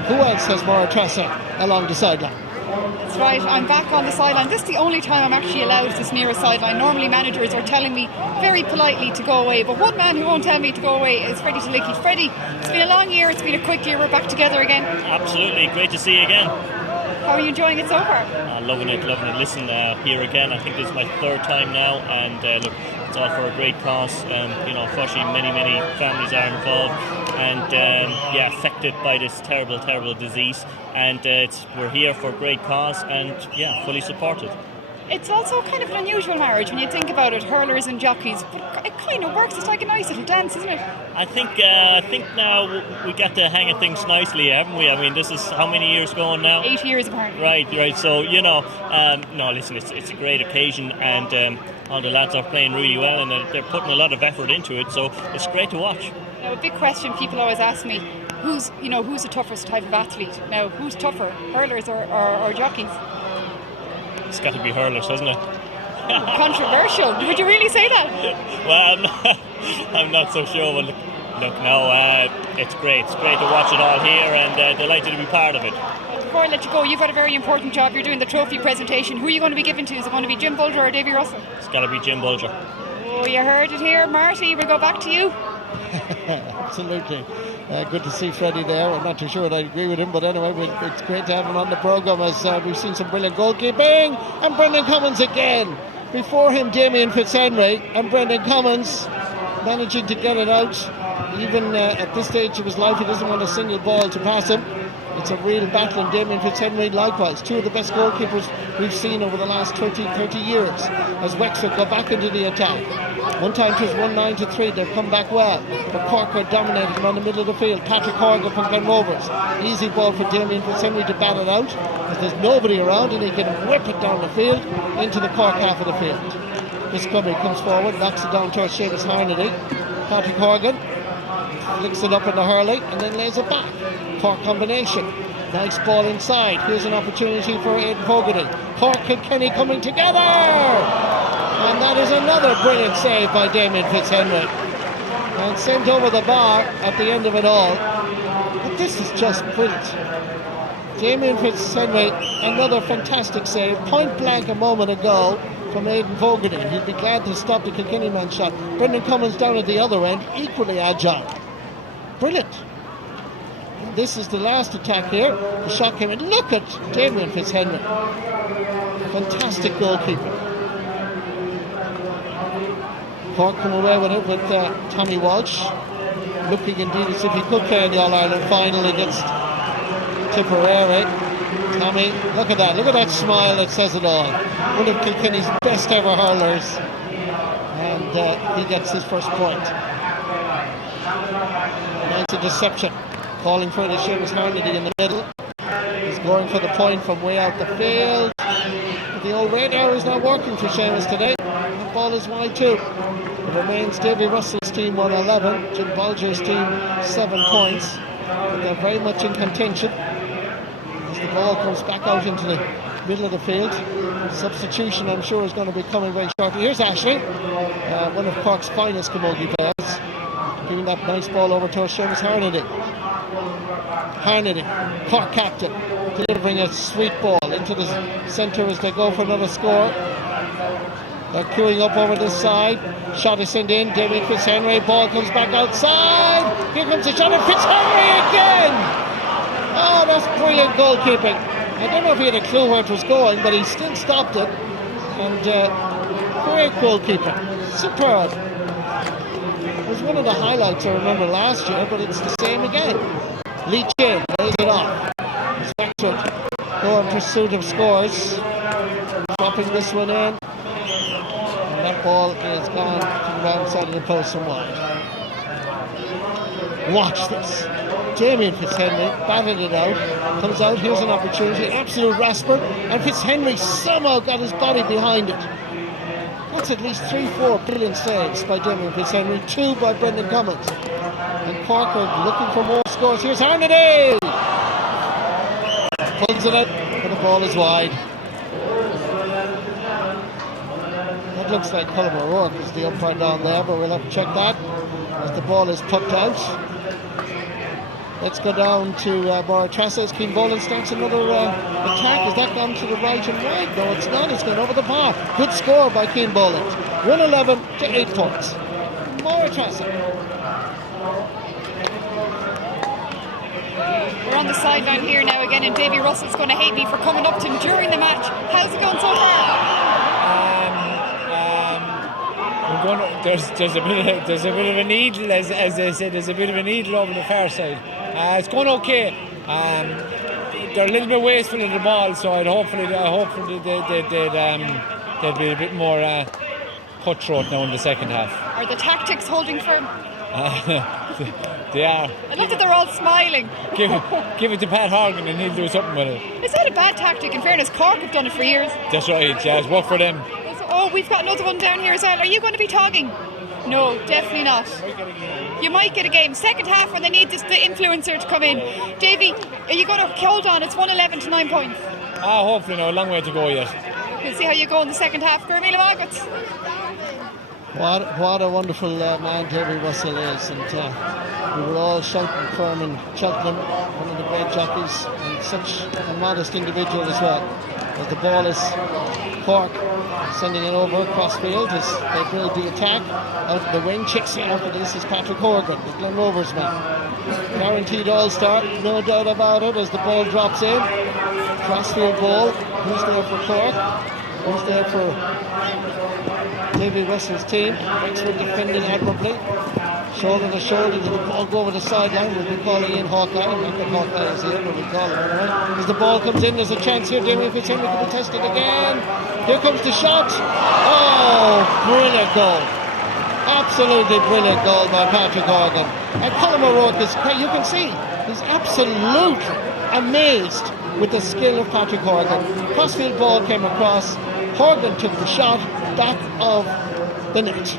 Who else has Maura Tressa along the sideline? That's right, I'm back on the sideline. This is the only time I'm actually allowed this near a sideline. Normally managers are telling me very politely to go away, but one man who won't tell me to go away is Freddie Talicki. Freddie, it's been a long year, it's been a quick year, we're back together again. Absolutely, great to see you again. How are you enjoying it so far? Loving it. Listen, here again, I think this is my third time now, and look, it's all for a great cause. Unfortunately, many families are involved and affected by this terrible disease, and we're here for a great cause, and fully supported. It's also kind of an unusual marriage when you think about it, hurlers and jockeys, but it kind of works. It's like a nice little dance, isn't it? I think now we got the hang of things nicely, haven't we? I mean, this is how many years going now? 8 years apparently. Right. So listen, it's a great occasion, and all the lads are playing really well, and they're putting a lot of effort into it. So it's great to watch. Now, a big question people always ask me: who's the toughest type of athlete? Now, who's tougher, hurlers or jockeys? It's got to be hurlers, hasn't it? Controversial. Would you really say that? Well, I'm not so sure. But look, no, it's great. It's great to watch it all here, and delighted to be part of it. Before I let you go, you've got a very important job. You're doing the trophy presentation. Who are you going to be giving to? Is it going to be Jim Bulger or Davy Russell? It's got to be Jim Bulger. Oh, you heard it here. Marty, we'll go back to you. Absolutely. Good to see Freddie there. I'm not too sure that I agree with him, but anyway, it's great to have him on the programme as we've seen some brilliant goalkeeping. And Brendan Cummins again. Before him, Damien Fitzhenry, and Brendan Cummins managing to get it out. Even at this stage of his life, he doesn't want a single ball to pass him. It's a real battle, and Damien Fitzhenry likewise. Two of the best goalkeepers we've seen over the last 30 years as Wexford go back into the attack. One time it was 1-9-3, they've come back well, but Cork are dominating around the middle of the field. Patrick Horgan from Glen Rovers. Easy ball for Damien Fitzhenry to bat it out, as there's nobody around, and he can whip it down the field into the Cork half of the field. This Cubby comes forward, knocks it down towards Seamus Harnedy. Patrick Horgan flicks it up in the hurling and then lays it back. Cork combination. Nice ball inside. Here's an opportunity for Aidan Fogarty. Cork and Kenny coming together. And that is another brilliant save by Damien Fitzhenry. And sent over the bar at the end of it all. But this is just brilliant. Damien Fitzhenry, another fantastic save. Point blank a moment ago from Aidan Fogarty. He'd be glad to stop the Kilkenny man shot. Brendan Cummins down at the other end, equally agile. Brilliant. And this is the last attack here. The shot came in. Look at Damien Fitzhenry. Fantastic goalkeeping. Cork come away with it with Tommy Walsh. Looking indeed as if he could play in the All-Ireland final against Tipperary. Tommy, look at that smile that says it all. One of Kilkenny's best ever hurlers, and he gets his first point. Nice interception, calling for it is Seamus Harnedy in the middle. He's going for the point from way out the field. But the old radar is not working for Seamus today. The ball is wide too. It remains Davy Russell's team 1-11, Jim Bulger's team 7 points. But they're very much in contention. As the ball comes back out into the middle of the field. Substitution, I'm sure, is going to be coming very shortly. Here's Ashley, one of Cork's finest camogie players, giving that nice ball over to Seamus Harnedy. Harnedy, Cork captain, delivering a sweet ball into the centre as they go for another score. They're queuing up over this side. Shot is sent in. Damien Fitzhenry, ball comes back outside. Here comes the shot of Fitzhenry again. Oh, that's brilliant goalkeeping. I don't know if he had a clue where it was going, but he still stopped it. And great goalkeeping. Superb. It was one of the highlights I remember last year, but it's the same again. Lee Chin lays it off. It's Wexford go in pursuit of scores. Dropping this one in. And that ball is gone to the wrong side of the post and wide. Watch this. Damien Fitzhenry batted it out, comes out, here's an opportunity, absolute rasper, and Fitzhenry somehow got his body behind it. That's at least 3-4 brilliant saves by Damien Fitzhenry, 2 by Brendan Cummins. And Cork are looking for more scores. Here's Harnedy! Pulls it out, but the ball is wide. That looks like Colm O'Rourke is the umpire down there, but we'll have to check that as the ball is pucked out. Let's go down to Borotrassa as Keane Boland starts another attack. Has that gone to the right and wide? No, it's not. It's gone over the bar. Good score by Keane Boland. 111 to 8 points. Borotrassa. We're on the sideline here now again, and Davy Russell's going to hate me for coming up to him during the match. How's it going so far? There's a bit of a needle, as they said. There's a bit of a needle over the far side. It's going okay. They're a little bit wasteful of the ball, so hopefully they'd be a bit more cutthroat now in the second half. Are the tactics holding firm? They are. I look that they're all smiling. Give it to Pat Horgan and he'll do something with it. Is that a bad tactic? In fairness, Cork have done it for years. That's right, yeah, it's worked for them. Oh, we've got another one down here as well. Are you going to be togging? No, definitely not. You might get a game. Second half when they need the influencer to come in. Davy, are you going to hold on? It's 111 to 9 points. Hopefully no, a long way to go yet. We'll see how you go in the second half. Gurmila Margaret. What a wonderful man Davy Russell is, and we were all shouting for him in Cheltenham, one of the great jockeys, and such a modest individual as well. As the ball is Cork sending it over across field as they build the attack out of the wing. Chasing after this is Patrick Horgan, the Glen Rovers man. Guaranteed all-star, no doubt about it, as the ball drops in. Crossfield ball. Who's there for Cork? Who's there for Davy Russell's team? Wexford defending admirably. Shoulder to shoulder, did the ball go over the sideline? We'll be calling in Hawkeye. Not that Hawkeye is here, but we'll call him anyway. As the ball comes in, there's a chance here. Damien Fitzhenry can be tested again. Here comes the shot. Oh, brilliant goal. Absolutely brilliant goal by Patrick Horgan. And Colm O'Rourke is, you can see, he's absolutely amazed with the skill of Patrick Horgan. Crossfield ball came across. Horgan took the shot back of the net.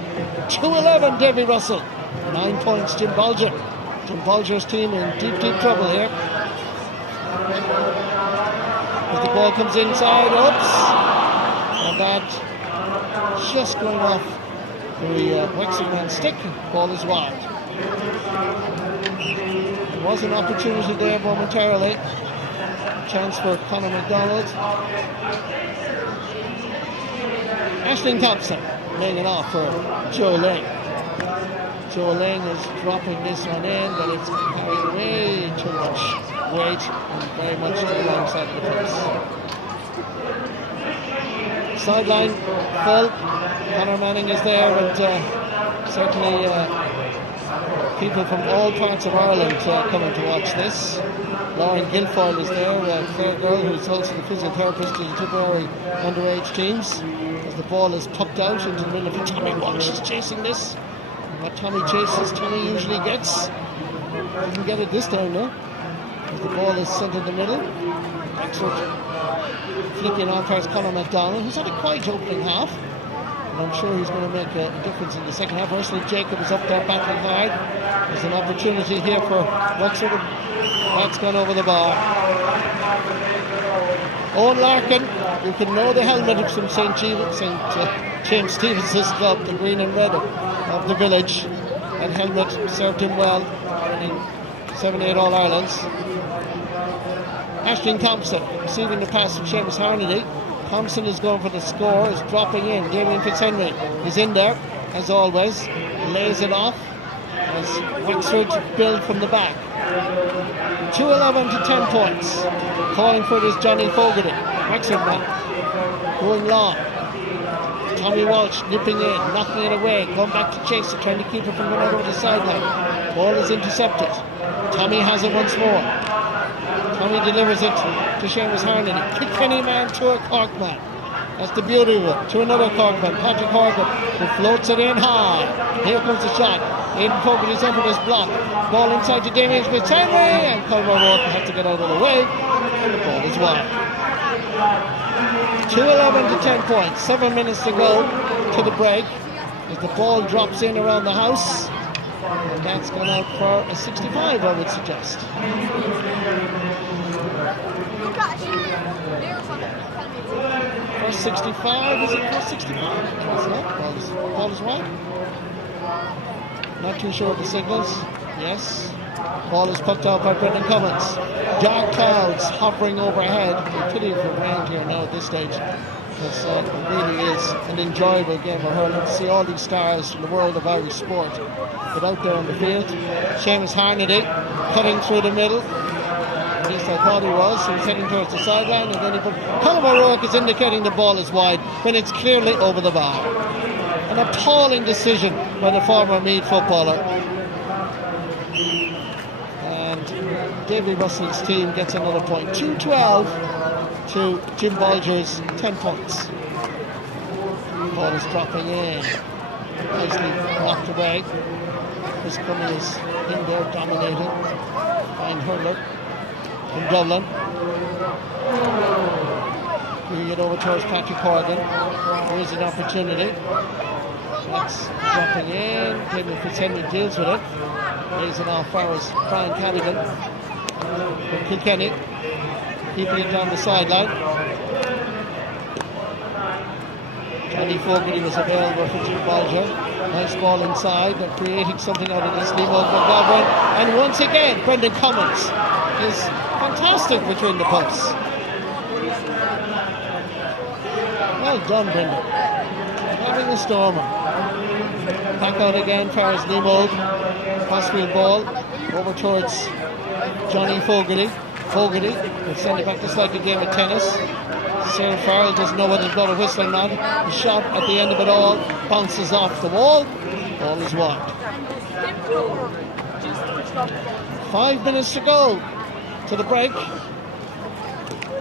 2-11, Davy Russell. 9 points, Jim Bolger. Jim Bolger's team in deep trouble here. As the ball comes inside, oops. And that just going off the Wexford man's stick. Ball is wide. There was an opportunity there momentarily. Chance for Conor McDonald. Aisling Thompson laying it off for Joe Lang. Joe Lang is dropping this one in, but it's carrying way too much weight and very much to the wrong side of the place. Sideline full. Conor Manning is there, and certainly people from all parts of Ireland coming to watch this. Lauren Guilfoyle is there, a fair girl who's also the physiotherapist to the Tipperary underage teams. As the ball is popped out into the middle of it, Tommy Walsh is chasing this. What Tommy chases, Tommy usually gets. Didn't get it this time, no? As the ball is sent in the middle. Wexford flicking on towards Conor McDonald, who's had a quiet opening half. And I'm sure he's going to make a difference in the second half. Ursula Jacob is up there battling hard. There's an opportunity here for Wexford. That's gone over the bar. Owen Larkin, you can know the helmet of some St. James Stevens's club, the green and red of the village. That helmet served him well, winning 7-8 All-Irelands. Aisling Thompson receiving the pass from Seamus Harnedy. Thompson is going for the score, is dropping in. Damien Fitzhenry is in there, as always. Lays it off as Wexford build from the back. 2-11 to 10 points. Calling for it is Johnny Fogarty, Wexford man. Going long. Tommy Walsh nipping in, knocking it away, going back to chase it, trying to keep it from going over the sideline. Ball is intercepted. Tommy has it once more. Tommy delivers it to Seamus Harnedy. Kilkenny man to a Cork man. That's the beauty of it. To another Cork man, Patrick Horgan, who floats it in high. Here comes the shot. Aidan Fogarty's entered his block. Ball inside to Damien Fitzhenry, and Colm O'Rourke has to get out of the way. And the ball is wide. 2-11 to 10 points. 7 minutes to go. to the break as the ball drops in around the house. And that's gone out for a 65, I would suggest. First 65, is it first 65? It's not. Ball is wide. Not too sure of the signals. Yes. Ball is put out by Brendan Cummins. Dark clouds hovering overhead. A pity for rain here now at this stage. Because it really is an enjoyable game of hurling to see all these stars from the world of Irish sport get out there on the field. Seamus Harnedy cutting through the middle. At least I thought he was. He was heading towards the sideline, and then he put. Colin O'Rourke is indicating the ball is wide when it's clearly over the bar. An appalling decision by the former Meath footballer. And Davy Russell's team gets another point. 2-12 to Jim Bolger's 10 points. Ball is dropping in. Nicely knocked away. Chris Cumming is in there dominating. Fine hurler from Dublin. We get over towards Patrick Horgan. There is an opportunity. That's dropping in. Damien Fitzhenry deals with it. Lays it off far as Brian Cadigan from Kilkenny. Keeping it down the sideline. Johnny Fogarty was available for Jim Bolger. Nice ball inside. They're creating something out of this. Liam McGovern. And once again, Brendan Cummins is fantastic between the posts. Well done, Brendan. Having a stormer. Back out again, far as Liam Crossfield ball. Over towards Johnny Fogarty. Fogarty will send it back just like a game of tennis. Cyril Farrell doesn't know whether to blow a whistle or not. The shot at the end of it all bounces off the wall. Ball is wide. 5 minutes to go to the break.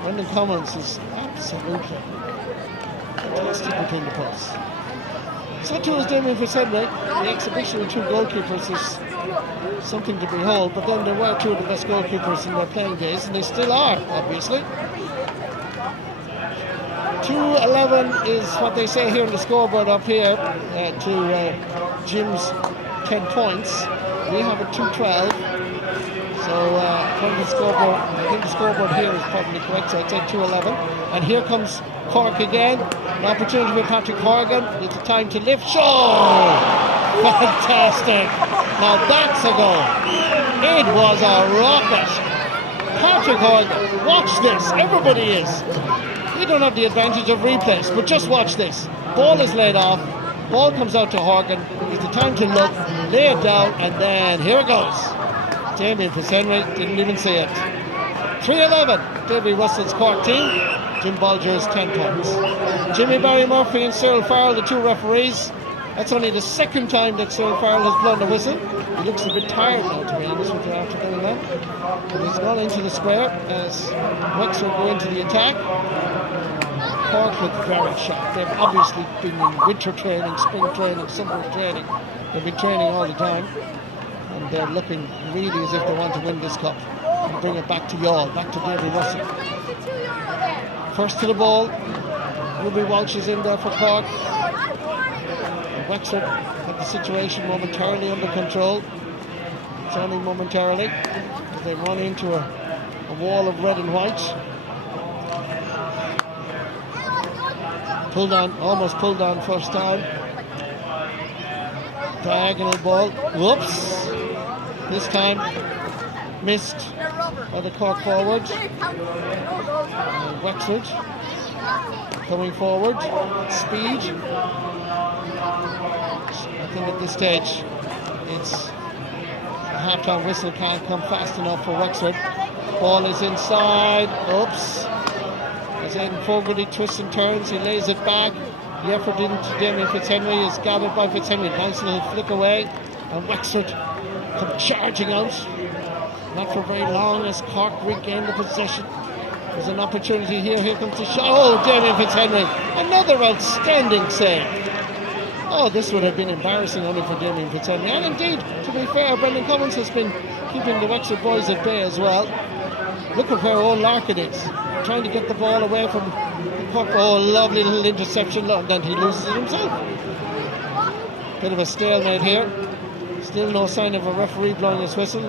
Brendan Cummins is absolutely fantastic between the posts. So too is Damien Fitzhenry. The exhibition of two goalkeepers is something to behold, but then there were two of the best goalkeepers in their playing days, and they still are, obviously. 2-11 is what they say here on the scoreboard up here to Jim's 10 points. We have a 2-12. So from the scoreboard, I think the scoreboard here is probably correct, so I'd say 2-11. And here comes Cork again. An opportunity for Patrick Horgan. It's a time to lift. Show! Fantastic! Now that's a goal. It was a rocket. Patrick Horgan, watch this. Everybody is. You don't have the advantage of replays, but just watch this. Ball is laid off. Ball comes out to Horgan. It's the time to look, lay it down, and then here it goes. Damien Fitzhenry didn't even see it. 3-11, Davy Russell's Cork team. Jim Bolger's 10 points. Jimmy Barry Murphy and Cyril Farrell, the two referees. That's only the second time that Cyril Farrell has blown the whistle. He looks a bit tired now, to be honest with you, after doing that. But he's gone into the square as Wexford go into the attack. Cork look very sharp. They've obviously been in winter training, spring training, summer training. They've been training all the time. And they're looking really as if they want to win this cup and bring it back to Youghal, back to Davy Russell. First to the ball. Ruby Walsh is in there for Cork. And Wexford have the situation momentarily under control. It's only momentarily as they run into a wall of red and white. Pulled on, almost pulled on first time. Diagonal ball. Whoops. This time missed by the Cork forward. Wexford coming forward. Speed. I think at this stage it's a half-time whistle can't come fast enough for Wexford. Ball is inside. Oops. As Aidan Fogarty twists and turns, he lays it back. The effort into Damien Fitzhenry is gathered by Fitzhenry. Nice little flick away. And Wexford come charging out. Not for very long as Cork regain the possession. There's an opportunity here. Here comes the shot. Oh, Damien Fitzhenry. Another outstanding save. Oh, this would have been embarrassing only for Damien Fitzhenry. And indeed, to be fair, Brendan Cummins has been keeping the Wexford boys at bay as well. Look at where Owen Larkin is, trying to get the ball away from the puck. Oh, lovely little interception, and then he loses it himself. Bit of a stalemate here. Still no sign of a referee blowing his whistle.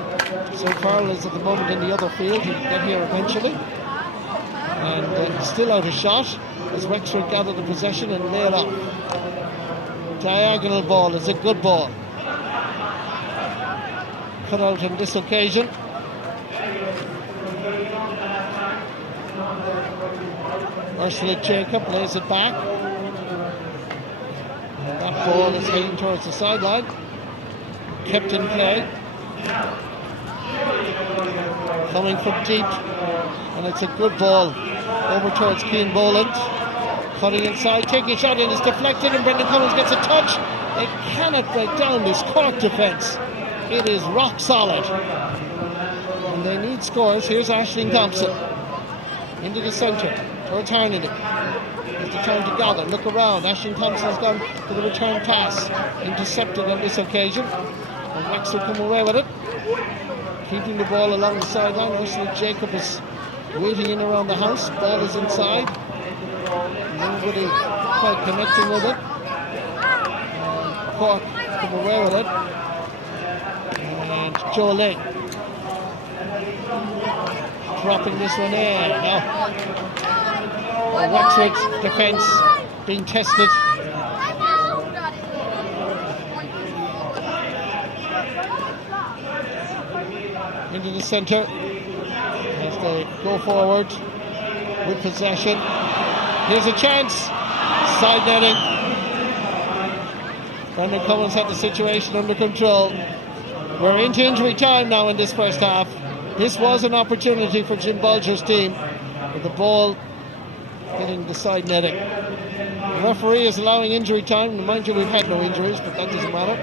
So Farrell is at the moment in the other field. He'll get here eventually. And still out of shot as Wexford gather the possession and lay it off. Diagonal ball is a good ball. Cut out on this occasion. Ursula Jacob lays it back. And that ball is heading towards the sideline. Kept in play. Coming from deep. And it's a good ball over towards Cian Boland. Cutting inside, taking a shot in, is deflected, and Brendan Cummins gets a touch. They cannot break down this Cork defence. It is rock solid. And they need scores. Here's Aisling Thompson. Into the centre, towards Harnedy. It's the time to gather, look around. Aisling Thompson has gone for the return pass. Intercepted on this occasion. And Wexford come away with it. Keeping the ball along the sideline. Ursula Jacob is waiting in around the house. Ball is inside. Nobody quite connecting with it. Cork come away with it. And Joe Lane dropping this one in. Now, Wexford's defence being tested. Into the centre as they go forward with possession. Here's a chance. Side netting. Brendan Cummins had the situation under control. We're into injury time now in this first half. This was an opportunity for Jim Bolger's team, with the ball hitting the side netting. The referee is allowing injury time. Mind you, we've had no injuries, but that doesn't matter.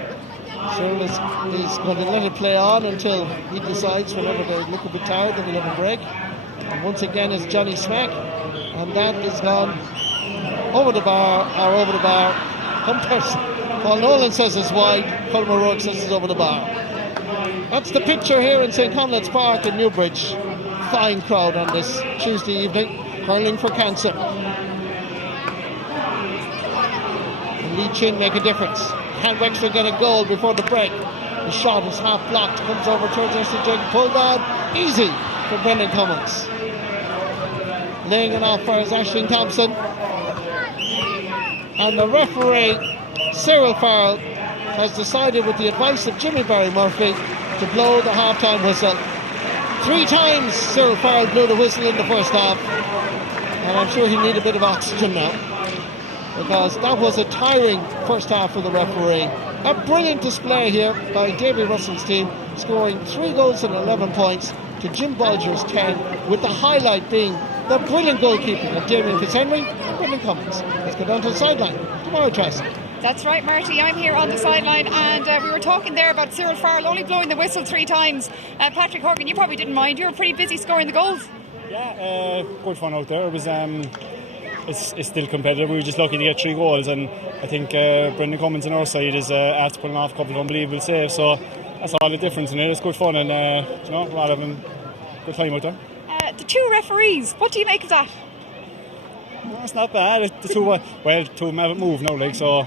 So he's going to let it play on until he decides whenever they look a bit tired, then we'll have a break. And once again, it's Johnny Smack. And that is gone over the bar. Paul Nolan says it's wide. Colm O'Rourke says it's over the bar. That's the picture here in St. Conleth's Park in Newbridge. Fine crowd on this Tuesday evening. Hurling for cancer. And Lee Chin make a difference. Can Wexford get a goal before the break? The shot is half blocked. Comes over towards Ursula Jacob. Pulled on. Easy for Brendan Cummins. Laying it off for his Aisling Thompson. And the referee, Cyril Farrell, has decided, with the advice of Jimmy Barry Murphy, to blow the half-time whistle. 3 times Cyril Farrell blew the whistle in the first half. And I'm sure he needs a bit of oxygen now, because that was a tiring first half for the referee. A brilliant display here by Davy Russell's team, scoring 3 goals and 11 points to Jim Bolger's 10, with the highlight being the brilliant goalkeeping of Damien Fitzhenry and Brendan Cummins. Let's go down to the sideline. Tomorrow, Tracy. That's right, Marty. I'm here on the sideline, and we were talking there about Cyril Farrell only blowing the whistle 3 times. Patrick Horgan, you probably didn't mind. You were pretty busy scoring the goals. Yeah, good fun out there. It was it's still competitive. We were just lucky to get 3 goals, and I think Brendan Cummins on our side is after pulling off a couple of unbelievable saves. So that's all the difference in it. It's good fun, and we're all having a good time out there. The 2 referees, what do you make of that? No, it's not bad. The 2 of them haven't moved now, so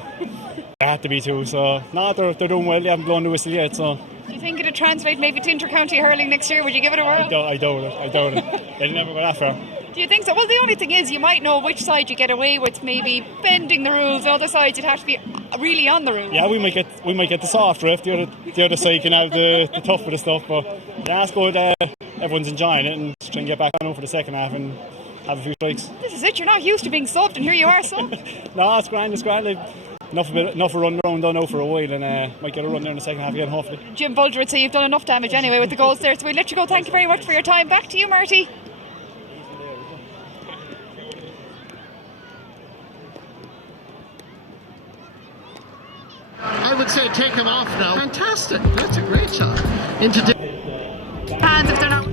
they had to be 2. So no, they're doing well. They haven't blown the whistle yet. So do you think it'll translate maybe to inter-county hurling next year? Would you give it a whirl? I doubt it. They'll never go that far. Do you think so? Well, the only thing is, you might know which side you get away with maybe bending the rules. The other side, you'd have to be really on the rules. Yeah, we might get the soft riff. The other side can have the tough of the stuff. But yeah, it's good. Everyone's enjoying it, and trying to get back on for the second half and have a few strikes. This is it. You're not used to being subbed, and here you are subbed. No, it's grand. Enough of a run around done now for a while, and might get a run there in the second half again, hopefully. Jim Bolger would say you've done enough damage anyway with the goals there, so we'll let you go. Thank you very much for your time. Back to you, Marty. I would say take him off now. Fantastic. That's a great shot. Into hands if they're not.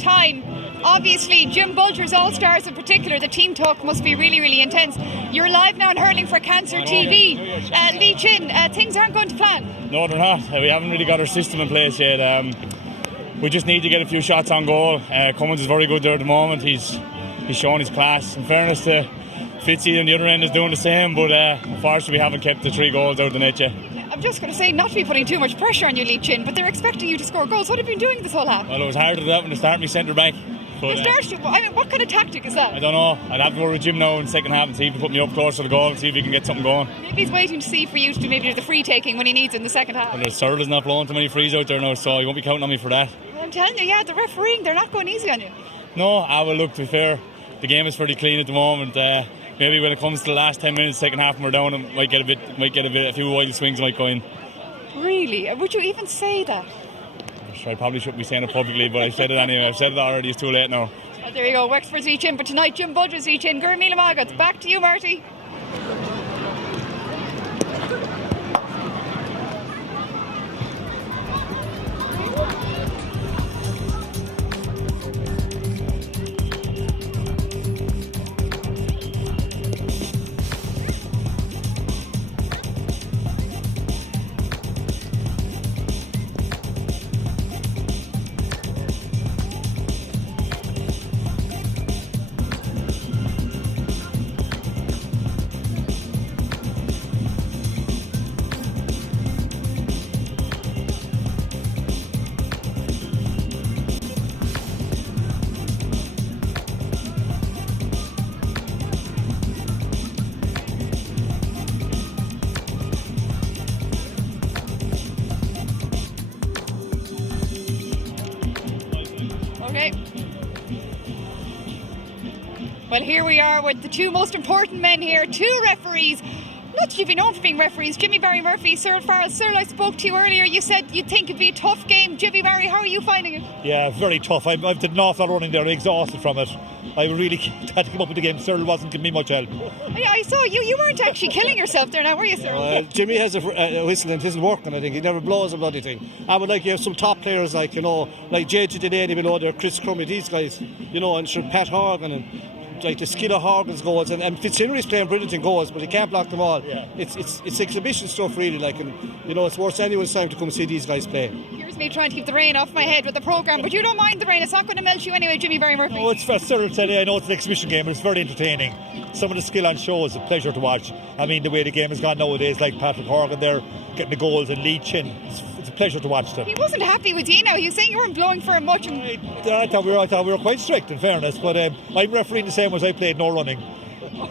time. Obviously, Jim Bulger's All-Stars in particular, the team talk must be really, really intense. You're live now in Hurling for Cancer TV. Lee Chin, things aren't going to plan. No, they're not. We haven't really got our system in place yet. We just need to get a few shots on goal. Cummins is very good there at the moment. He's shown his class. In fairness to Fitzy on the other end is doing the same, but unfortunately we haven't kept the 3 goals out of the net yet. I'm just going to say, not to be putting too much pressure on you, Lee Chin, but they're expecting you to score goals. What have you been doing this whole half? Well, it was hard to do that when they started me centre back. But, what kind of tactic is that? I don't know. I'd have to go to Jim now in the second half and see if he put me up close to the goal and see if he can get something going. Maybe he's waiting to see for you to do the free taking when he needs in the second half. Well, the Searle is not blowing too many frees out there now, so he won't be counting on me for that. Well, I'm telling you, yeah, the refereeing, they're not going easy on you. No, well, look, to be fair, the game is pretty clean at the moment. Maybe when it comes to the last 10 minutes, second half, and we're down, it might get a few wild swings might go in. Really? Would you even say that? I probably shouldn't be saying it publicly, but I've said it anyway. I've said it already. It's too late now. Well, there you go. Wexford's Lee Chin, but tonight Jim Bulger's Lee Chin. Gurmila Magat. Back to you, Marty. Well, here we are with the 2 most important men here, 2 referees. Not that you've been known for being referees. Jimmy Barry Murphy, Cyril Farrell. Cyril, I spoke to you earlier. You said you'd think it'd be a tough game. Jimmy Barry, how are you finding it? Yeah, very tough. I've did an awful lot running there. I'm exhausted from it. I really had to come up with the game. Cyril wasn't giving me much help. Yeah, I saw you. You weren't actually killing yourself there now, were you, Cyril? Jimmy has a whistle and it isn't working, I think. He never blows a bloody thing. I would like you have some top players like, like JJ Delaney below there, Chris Crummy, these guys, and sure Pat Horgan and like the skill of Horgan's goals, and Fitzhenry's playing brilliant in goals, but he can't block them all. Yeah. It's exhibition stuff really, it's worth anyone's time to come see these guys play. Here's me trying to keep the rain off my head with the programme, but you don't mind the rain, it's not going to melt you anyway, Jimmy Barry Murphy. No, it's for Cyril said, I know it's an exhibition game, but it's very entertaining. Some of the skill on show is a pleasure to watch. I mean, the way the game has gone nowadays, like Patrick Horgan there getting the goals and Lee Chin, it's a pleasure to watch them. He wasn't happy with you now. He was saying you weren't blowing for him much. I thought we were quite strict, in fairness, but I'm refereeing the same as I played, no running.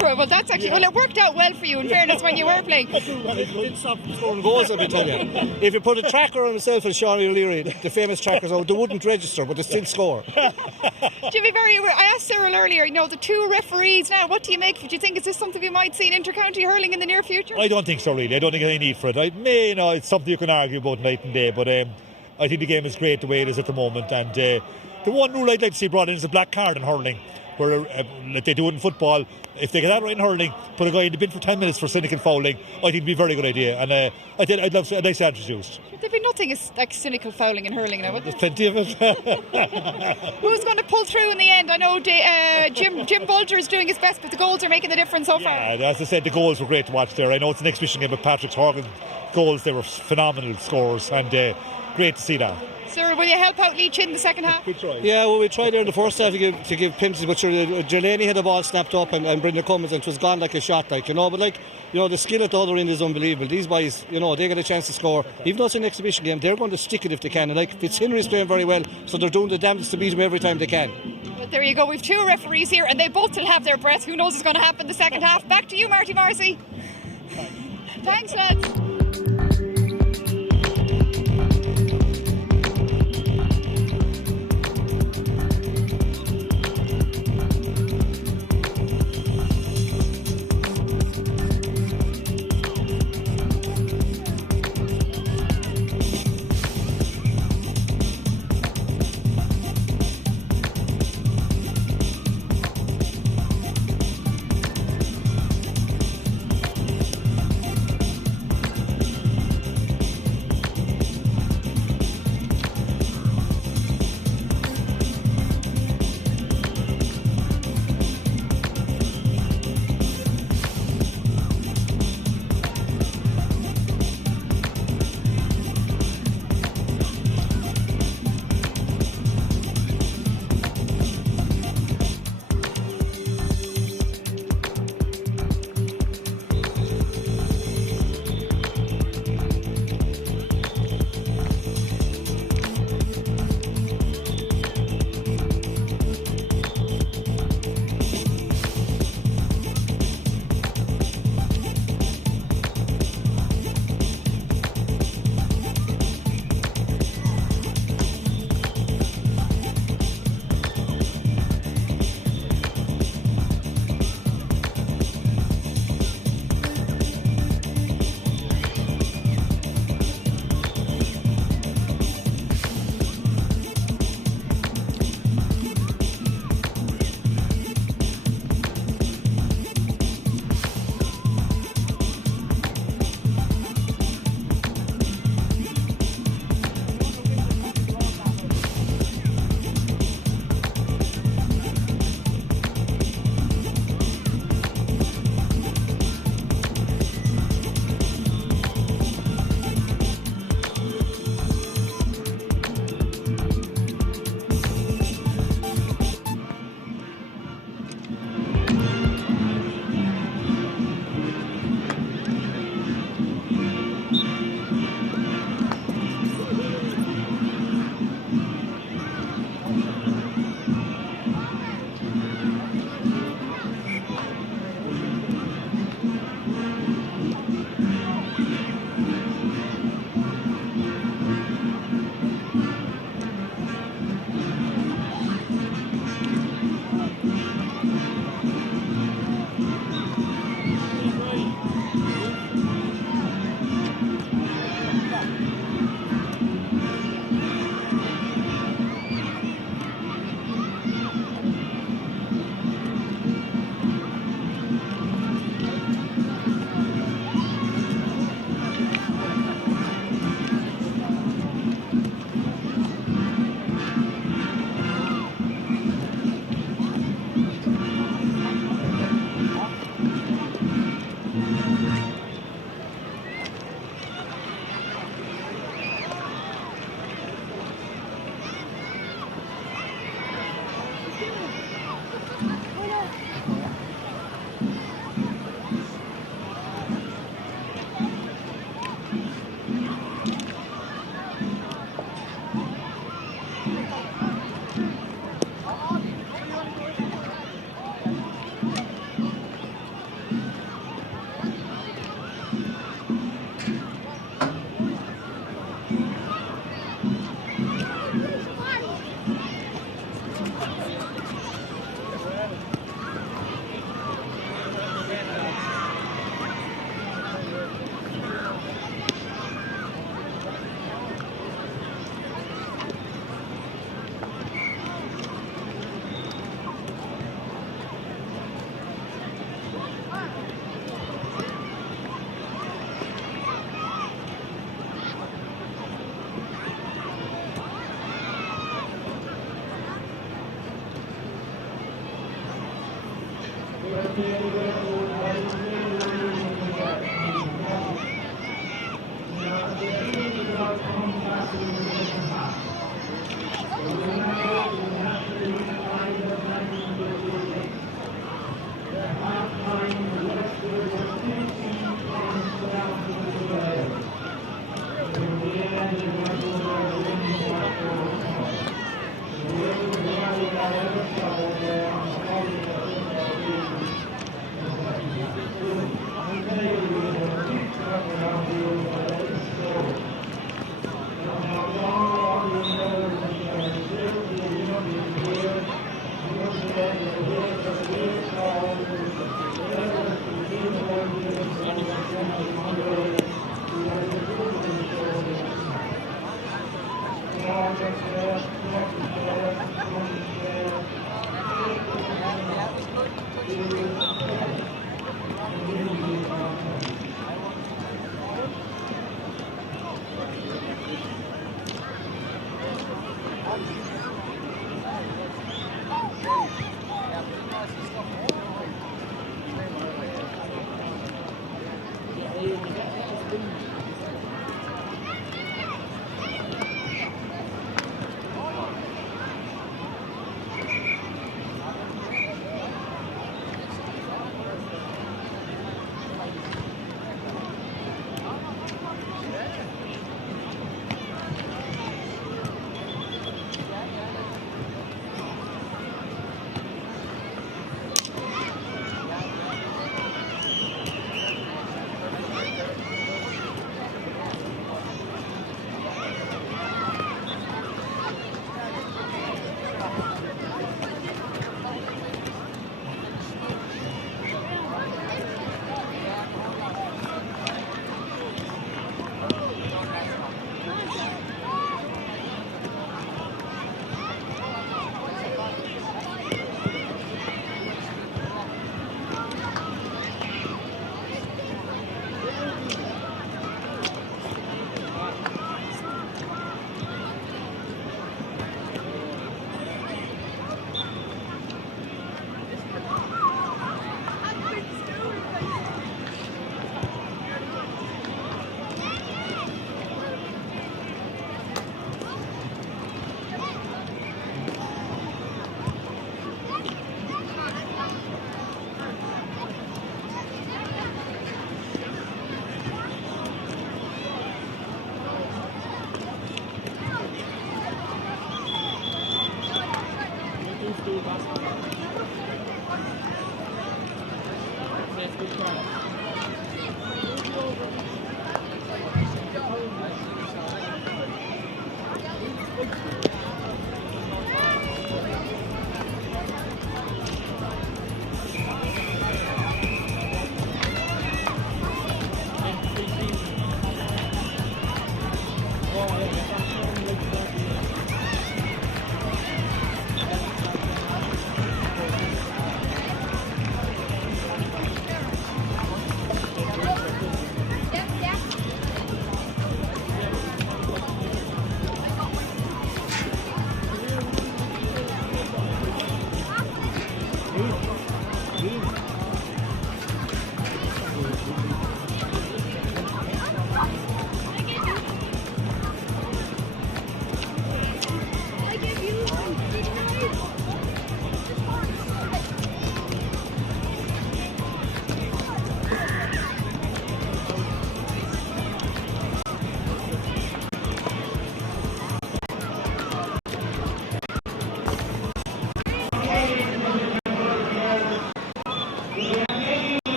Well, that's actually it worked out well for you, in fairness, when you were playing. It didn't stop scoring goals, let me tell you. If you put a tracker on himself and Sean O'Leary, the famous trackers, they wouldn't register, but they still score. Jimmy Barry, I asked Cyril earlier, the 2 referees now, what do you make of it? Do you think is this something we might see in inter-county hurling in the near future? I don't think so, really. I don't think there's any need for it. It's something you can argue about night and day, but I think the game is great the way it is at the moment, and the one rule I'd like to see brought in is a black card in hurling, where like they do it in football. If they get that right in hurling, put a guy in the bin for 10 minutes for cynical fouling, I think it'd be a very good idea, and I'd like to see that introduced. There'd be nothing like cynical fouling in hurling now, would there? There's plenty of it. Who's going to pull through in the end? I know Jim Bulger is doing his best, but the goals are making the difference so far. Yeah, as I said, the goals were great to watch there. I know it's an exhibition game, but Patrick Horgan goals, they were phenomenal scores, and great to see that. Cyril, will you help out Lee Chin in the second half? Yeah, well, we tried there in the first half to give penalties, but Delaney had the ball snapped up and Brendan Cummins, and it was gone like a shot, but the skill at the other end is unbelievable. These boys, they get a chance to score. Even though it's an exhibition game, they're going to stick it if they can, and Fitzhenry's playing very well, so they're doing the damnedest to beat him every time they can. Well, there you go, we've 2 referees here, and they both still have their breath. Who knows what's going to happen in the second half? Back to you, Marty Morrissey. Thanks, lads.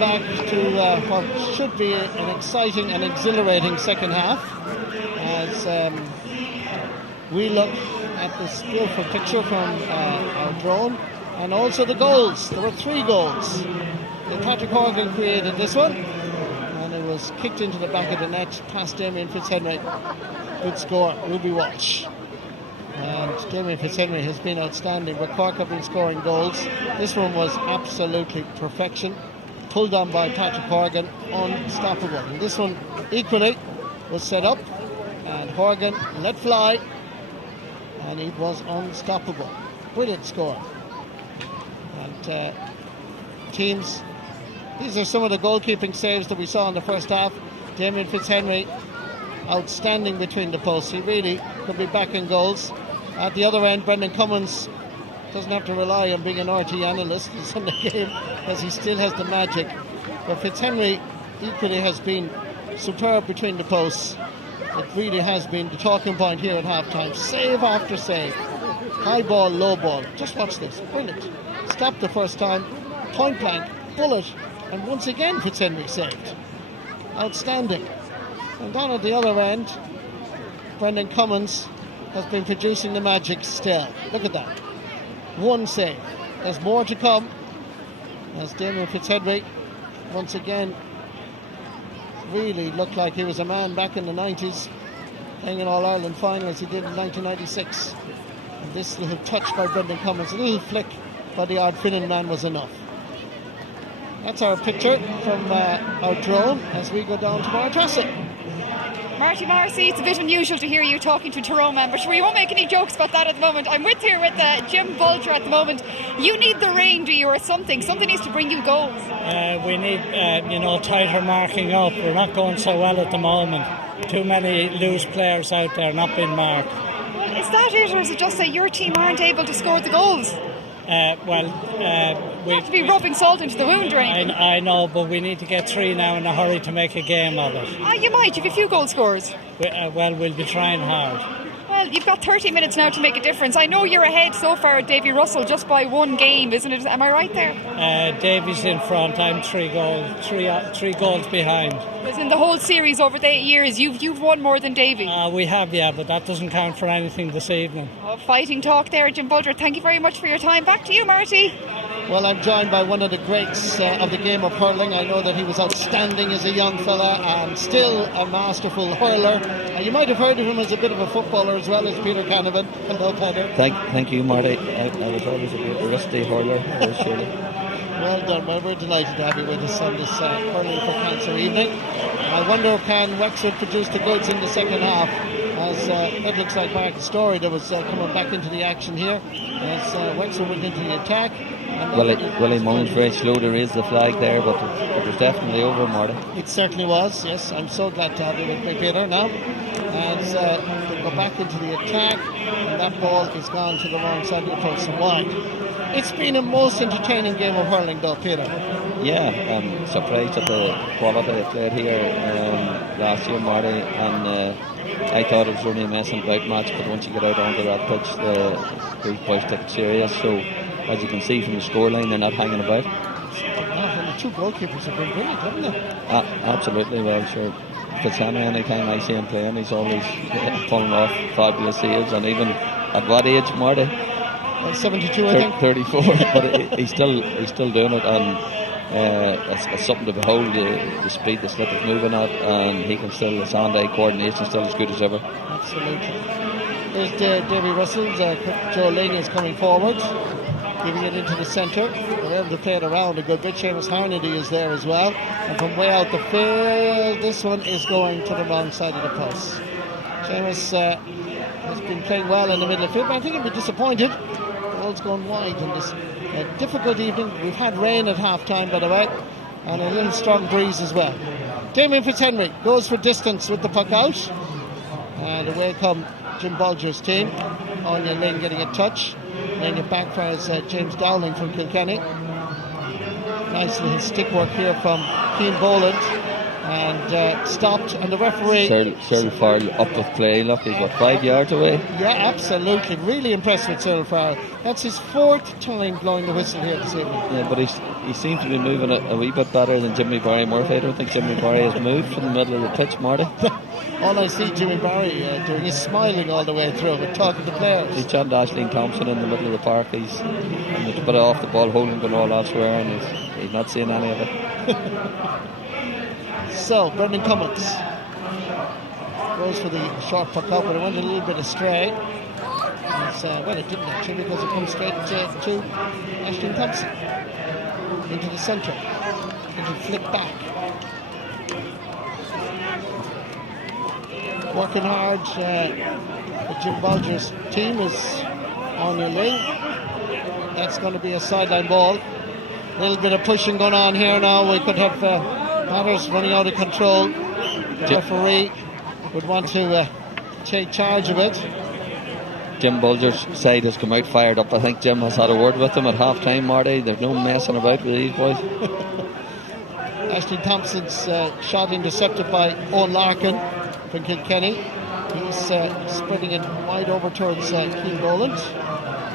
back to what should be an exciting and exhilarating second half as we look at this beautiful picture from our drone, and also the goals. There were 3 goals. Patrick Horgan created this one, and it was kicked into the back of the net past Damien Fitzhenry. Good score, Ruby Walsh. And Damien Fitzhenry has been outstanding, but Cork have been scoring goals. This one was absolutely perfection. Pulled on by Patrick Horgan, unstoppable. And this one equally was set up, and Horgan let fly, and he was unstoppable. Brilliant score. And teams, these are some of the goalkeeping saves that we saw in the first half. Damien Fitzhenry, outstanding between the posts. He really could be back in goals. At the other end, Brendan Cummins doesn't have to rely on being an RT analyst in Sunday game because he still has the magic. But Fitzhenry equally has been superb between the posts. It really has been the talking point here at halftime. Save after save. High ball, low ball. Just watch this. Brilliant. Stopped the first time. Point blank. Bullet. And once again Fitzhenry saved. Outstanding. And down at the other end, Brendan Cummins has been producing the magic still. Look at that. One save. There's more to come as Damien Fitzhenry once again really looked like he was a man back in the 90s, playing in All-Ireland final as he did in 1996. And this little touch by Brendan Cummins, a little flick by the Ardfinnan man was enough. That's our picture from our drone as we go down to Martressa. Marty Marcy, it's a bit unusual to hear you talking to Tyrone man, but we won't make any jokes about that at the moment. I'm here with Jim Bulger at the moment. You need the rain, do you, or something? Something needs to bring you goals. We need, tighter marking up. We're not going so well at the moment. Too many loose players out there not being marked. Is that it, or is it just that your team aren't able to score the goals? We have to be rubbing salt into the wound, right? I know, but we need to get 3 now in a hurry to make a game of it. You might, if a few goal scorers. We'll be trying hard. Well, you've got 30 minutes now to make a difference. I know you're ahead so far at Davy Russell just by 1 game, isn't it? Am I right there? Davy's in front. I'm 3 goals behind. Because in the whole series over the 8 years, you've won more than Davy. We have, yeah, but that doesn't count for anything this evening. Fighting talk there, Jim Bulger. Thank you very much for your time. Back to you, Marty. Well, I'm joined by one of the greats of the game of hurling. I know that he was outstanding as a young fella and still a masterful hurler. You might have heard of him as a bit of a footballer as well as Peter Canavan. Hello, Peter. Thank you, Marty. I was always a rusty hurler. Well done. Well, we're delighted to have you with us on this Hurling for Cancer evening. I wonder, can Wexford produce the goods in the second half? As it looks like Marcus Story that was coming back into the action here as Wexford went into the attack. Willie Mullins very slow to raise the flag there, but it was definitely over, Marty. It certainly was, yes. I'm so glad to have you with me, Peter, now. As they go back into the attack, and that ball is gone to the wrong side of the post and wide. It's been a most entertaining game of hurling, though, Peter. Yeah, I'm surprised at the quality they played here last year, Marty, and I thought it was only a messing about match, but once you get out onto that pitch, these boys took it serious. So, as you can see from the scoreline, they're not hanging about. And the 2 goalkeepers have been brilliant, haven't they? Absolutely, well, sure. Fitzhenry, anytime I see him playing, he's always pulling off fabulous saves, and even at what age, Marty? 72, I think. 34, but he's still doing it, and it's something to behold, the speed, the slip of moving at, and he can still, his hand-eye coordination still as good as ever. Absolutely. There's Davy Russell, Joe Ling is coming forward, giving it into the centre. They're able to play it around a good bit. Seamus Harnedy is there as well, and from way out the field, this one is going to the wrong side of the post. Seamus has been playing well in the middle of the field, but I think he'll be disappointed. The ball's gone wide in this difficult evening. We've had rain at half time, by the way, and a little strong breeze as well. Damien Fitzhenry goes for distance with the puck out, and away come Jim Bulger's team. Anya Lynn getting a touch, laying it back for James Dowling from Kilkenny. Nice little stick work here from Keane Boland, and stopped, and the referee... Cyril Farrell up with play, look, he's what, 5 yards away? Yeah, absolutely. Really impressed with Cyril Farrell. That's his 4th time blowing the whistle here this evening. Yeah, but he seems to be moving a wee bit better than Jimmy Barry Murphy. I don't think Jimmy Barry has moved from the middle of the pitch, Marty. All I see Jimmy Barry doing is smiling all the way through and talking to players. He's chatting to Aisling Thompson in the middle of the park. He's a bit off the ball, holding going all elsewhere, and he's not seeing any of it. So, Brendan Cummins goes for the short puck out, but it went a little bit astray. Well, it didn't actually, because it comes straight to Aisling Thompson into the centre. It'll flick back. Working hard, Jim Bolger's team is on the lane. That's going to be a sideline ball. A little bit of pushing going on here now. We could have matters running out of control. The referee would want to take charge of it. Jim Bulger's side has come out fired up. I think Jim has had a word with them at half time, Marty. There's no messing about with these boys. Aisling Thompson's shot intercepted by Owen Larkin from Kilkenny. He's spreading it wide over towards Keane Boland,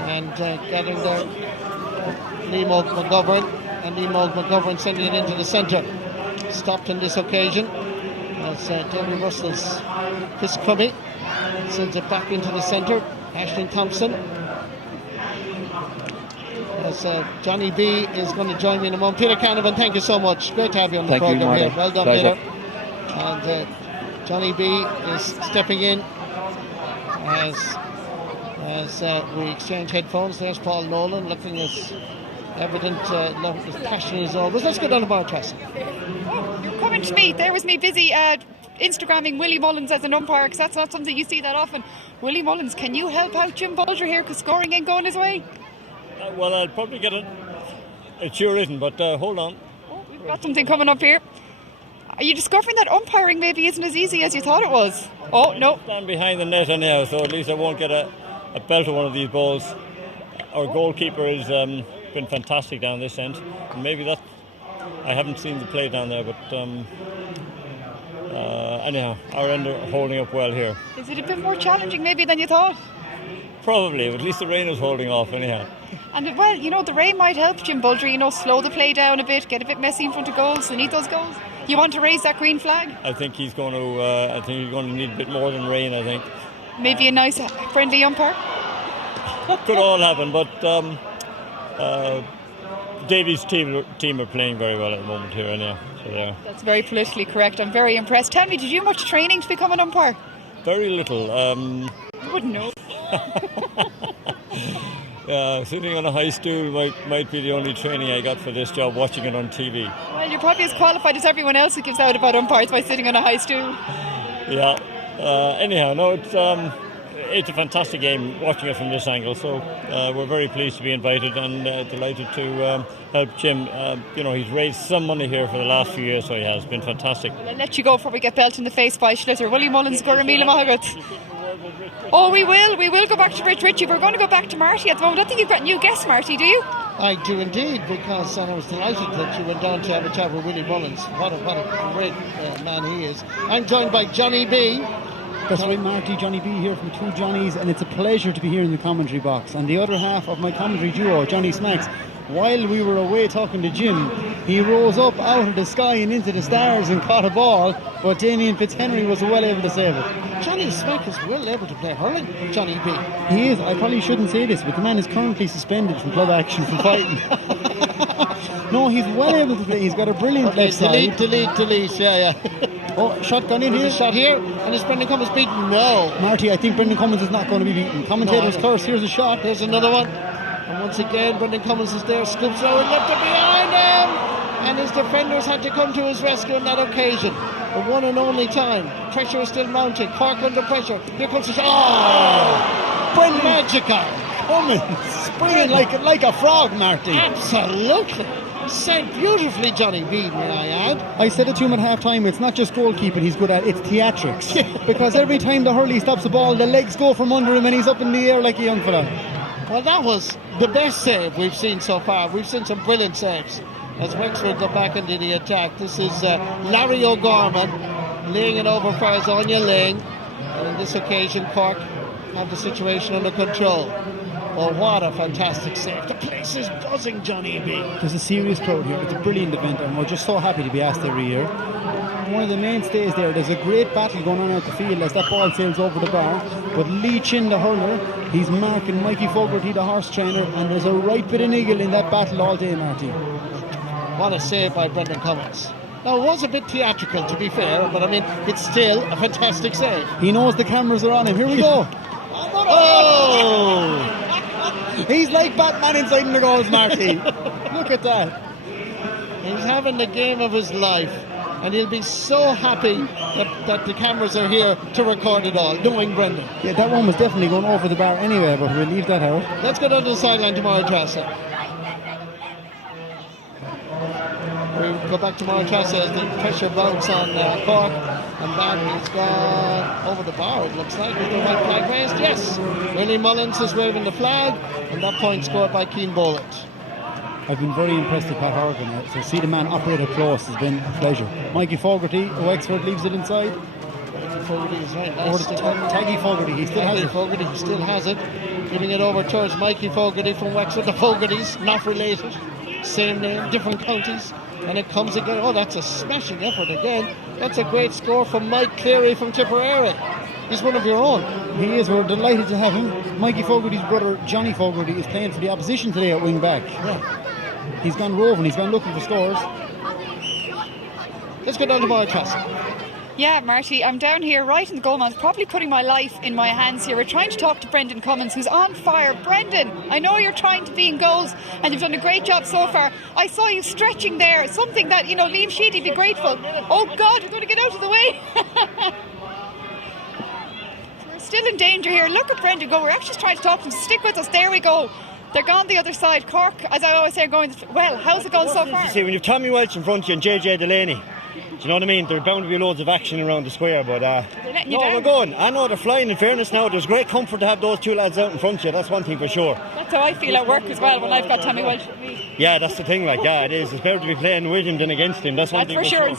and gathering there Liam McGovern, and Liam McGovern sending it into the centre. Stopped on this occasion as David Russell's Chris Crummy sends it back into the centre. Aisling Thompson, as Johnny B is going to join me in a moment. Peter Canavan, thank you so much. Great to have you on the programme here. Well done, Pleasure. Peter. And Johnny B is stepping in as we exchange headphones. There's Paul Nolan looking as evident, as passionate as always. Let's get on the bar, Tracy. Oh, you're coming to me. There was me busy Instagramming Willie Mullins as an umpire, because that's not something you see that often. Willie Mullins, can you help out Jim Bolger here, because scoring ain't going his way? Well, I'll probably get it. It sure isn't, but hold on. Oh, we've got something coming up here. Are you discovering that umpiring maybe isn't as easy as you thought it was? Oh, no. Stand behind the net anyhow, so at least I won't get a belt of one of these balls. Our goalkeeper has been fantastic down this end. And maybe that... I haven't seen the play down there, but anyhow, our end are holding up well here. Is it a bit more challenging maybe than you thought? Probably, but at least the rain is holding off anyhow. And well, the rain might help Jim Bolger, slow the play down a bit, get a bit messy in front of goals. They need those goals. You want to raise that green flag? I think he's going to need a bit more than rain, I think. Maybe a nice friendly umpire? Could all happen, but Davies' team are playing very well at the moment here anyhow. So, yeah. That's very politically correct. I'm very impressed. Tell me, did you do much training to become an umpire? Very little. I wouldn't know. Sitting on a high stool might be the only training I got for this job, watching it on TV. Well, you're probably as qualified as everyone else who gives out about umpires by sitting on a high stool. Yeah. Anyhow, no, it's a fantastic game watching it from this angle, so we're very pleased to be invited and delighted to help Jim. He's raised some money here for the last few years, so he has been fantastic. I'll let you go before we get belted in the face by Schlitter. Willie Mullins, Goramila Mahagat. Oh, we will go back to Rich Ritchie. We're going to go back to Marty at the moment. I think you've got new guests, Marty, do you? I do indeed, because I was delighted that you went down to have a chat with Willie Mullins. What a great man he is. I'm joined by Johnny B. That's right, Marty. Johnny B here from Two Johnnies, and it's a pleasure to be here in the commentary box. And the other half of my commentary duo, Johnny Smacks, while we were away talking to Jim, he rose up out of the sky and into the stars and caught a ball, but Damien Fitzhenry was well able to save it. Johnny Smack is well able to play hurling, Johnny B. He is. I probably shouldn't say this, but the man is currently suspended from club action for fighting. No, he's well able to play. He's got a brilliant left side. Delete, yeah. Oh, shotgun in here. There's a shot here, and is Brendan Cummins beaten? No. Marty, I think Brendan Cummins is not going to be beaten. Commentator's curse. Here's a shot. Here's another one. And once again, Brendan Cummins is there, scoops it over, left it behind him. And his defenders had to come to his rescue on that occasion. The one and only time. Pressure is still mounting. Cork under pressure. Here comes the shot. Oh! Brendan Magical. Cummins springing like a frog, Marty. Absolutely. Said beautifully, Johnny B, may I add. I said it to him at half time, it's not just goalkeeping he's good at, it's theatrics. Because every time the hurley stops the ball, the legs go from under him and he's up in the air like a young fella. Well, that was the best save we've seen so far. We've seen some brilliant saves. as Wexford go back into the attack. This is Larry O'Gorman laying it over for Azonia Ling. And on this occasion, Cork have the situation under control. Oh, what a fantastic save. The place is buzzing, Johnny B. There's a serious crowd here. It's a brilliant event, and we're just so happy to be asked every year. One of the mainstays there's a great battle going on out the field as that ball sails over the bar. But Lee Chin, the hurler, he's marking Mikey Fogarty, the horse trainer, and there's a right bit of niggle in that battle all day, Marty. What a save by Brendan Cummins. Now, it was a bit theatrical, to be fair, but I mean, it's still a fantastic save. He knows the cameras are on him. Here we go. Oh! He's like Batman inside the goals, Marty. Look at that. He's having the game of his life, and he'll be so happy that the cameras are here to record it all, knowing Brendan. Yeah, that one was definitely going over the bar anyway, but we'll leave that out. Let's go down to the sideline tomorrow, Trassa. We go back to Trassa as the pressure mounts on Cork, and that is gone over the bar, it looks like, with the white flag raised. Yes, Willie Mullins is waving the flag, and that point scored by Keane Boland. I've been very impressed with Pat Horgan. To see the man operate up close has been a pleasure. Mikey Fogarty, Wexford leaves it inside. Mikey Fogarty is right. Over to Taggy Fogarty, he still has it. Fogarty, he still has it. Giving it over towards Mikey Fogarty from Wexford. The Fogartys, not related. Same name, different counties. And it comes again. Oh, that's a smashing effort again. That's a great score from Mike Cleary from Tipperary. He's one of your own. He is. We're delighted to have him. Mikey Fogarty's brother, Johnny Fogarty, is playing for the opposition today at wing back. Yeah. He's gone roving. He's gone looking for scores. Let's go down to Trassa. Yeah, Marty, I'm down here right in the goal mouth, probably putting my life in my hands here. We're trying to talk to Brendan Cummins, who's on fire. Brendan, I know you're trying to be in goals, and you've done a great job so far. I saw you stretching there, something that, Liam Sheedy'd be grateful. Oh God, we're going to get out of the way. We're still in danger here. Look at Brendan go. We're actually just trying to talk to him. Stick with us. There we go. They're gone the other side. Cork, as I always say, going well. How's it going so far? You see, when you've Tommy Welch in front of you and JJ Delaney, do you know what I mean? There's bound to be loads of action around the square, but we're going. I know they're flying, in fairness now. There's great comfort to have those two lads out in front of you. That's one thing for sure. That's how I feel at work as well when I've got Tommy Welch with me. Yeah, that's the thing, it is. It's better to be playing with him than against him. That's one thing for sure.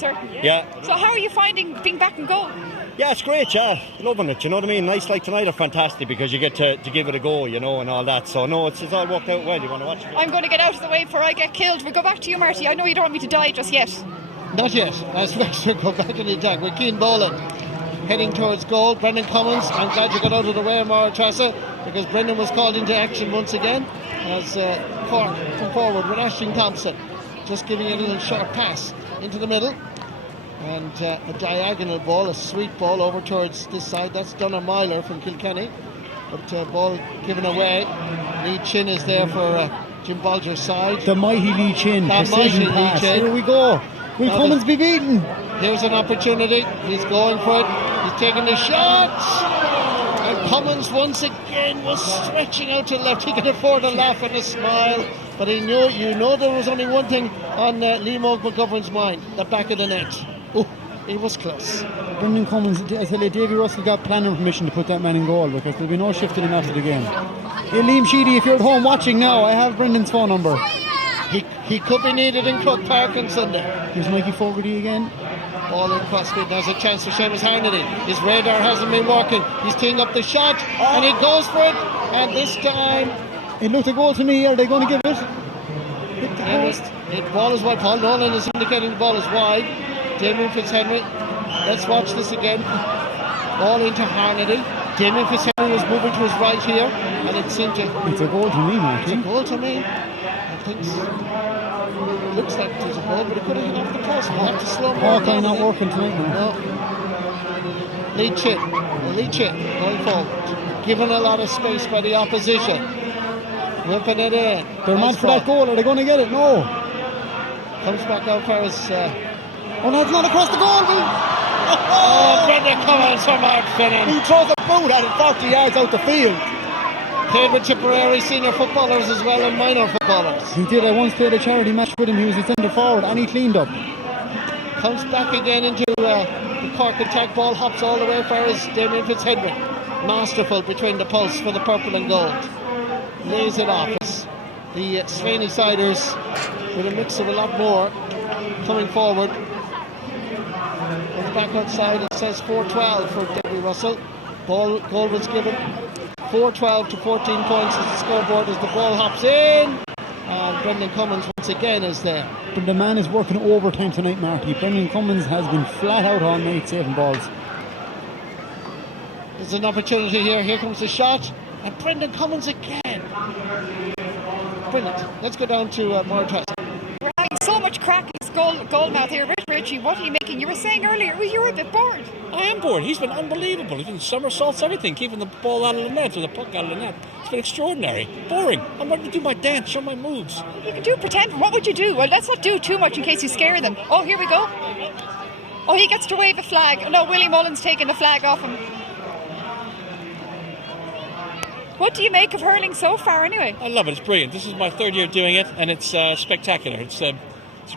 Yeah. So how are you finding being back in goal? Yeah, it's great, loving it, you know what I mean? Nights like tonight are fantastic because you get to give it a go, and all that. So no, it's all worked out well. You want to watch it? I'm going to get out of the way before I get killed. We'll go back to you, Marty. I know you don't want me to die just yet. Not yet, as Wexford go back in the attack with Keane Boland heading towards goal. Brendan Cummins, I'm glad you got out of the way, Trassa, because Brendan was called into action once again as Cork come forward with Ashton Thompson just giving a little short pass into the middle, and a diagonal ball, a sweet ball over towards this side. That's Donna Myler from Kilkenny, but ball given away. Lee Chin is there for Jim Bolger's side. The mighty Lee Chin, precision pass. Here we go. Will Cummins be beaten? Here's an opportunity. He's going for it. He's taking the shot. And Cummins once again was stretching out to the left. He can afford a laugh and a smile. But he knew, there was only one thing on Liam McGovern's mind, the back of the net. Oh, he was close. Brendan Cummins, I tell you, Davy Russell got planning permission to put that man in goal because there'll be no shifting him after the game. Hey, Liam Sheedy, if you're at home watching now, I have Brendan's phone number. He could be needed in Crook Park on Sunday. Here's Mikey Fogarty again. Ball in crossfield. There's a chance for Seamus Harnedy. His radar hasn't been working. He's teeing up the shot, and he goes for it. And this time, it looked a goal to me. Are they going to give it? The ball is wide. Paul Nolan is indicating the ball is wide. Damien Fitzhenry. Let's watch this again. Ball into Harnedy. Damien Fitzhenry was moving to his right here, and it seemed to. It's a goal to me, Marty. It's a goal to me. It looks like there's a ball, but it could have hit off the post. We'll have to slow him down. Hawkeye not working tonight now. No. Lee Chin going forward, given a lot of space by the opposition. Whipping it in. They're mad for that goal. Are they going to get it? No. Comes back out for his. Oh no, it's not across the goal. Brendan Cummins from Mark Finnan. He throws a boot at it 40 yards out the field. Played with Tipperary senior footballers as well and minor footballers. He did. I once played a charity match with him. He was a centre forward and he cleaned up. Comes back again into the Cork attack. Ball hops all the way for his Damien Fitzhenry. Masterful between the posts for the purple and gold. Lays it off. The Slaney Siders with a mix of a lot more coming forward. On the back outside it says 4-12 for Debbie Russell. Goal was given. 4-12 to 14 points is the scoreboard as the ball hops in. And Brendan Cummins once again is there. But the man is working overtime tonight, Marty. Brendan Cummins has been flat out all night saving balls. There's an opportunity here. Here comes the shot. And Brendan Cummins again. Brilliant. Let's go down to Murtagh. We're having so much crack in his goal mouth here. Richie, what are you making? You were saying earlier you were a bit bored. I am bored. He's been unbelievable. He's been somersaults, everything, keeping the ball out of the net or the puck out of the net. It's been extraordinary. Boring. I'm ready to do my dance, show my moves. You can do pretend. What would you do? Well, let's not do too much in case you scare them. Oh, here we go. Oh, he gets to wave a flag. Oh, no, Willie Mullen's taking the flag off him. What do you make of hurling so far, anyway? I love it. It's brilliant. This is my third year doing it, and it's spectacular. It's a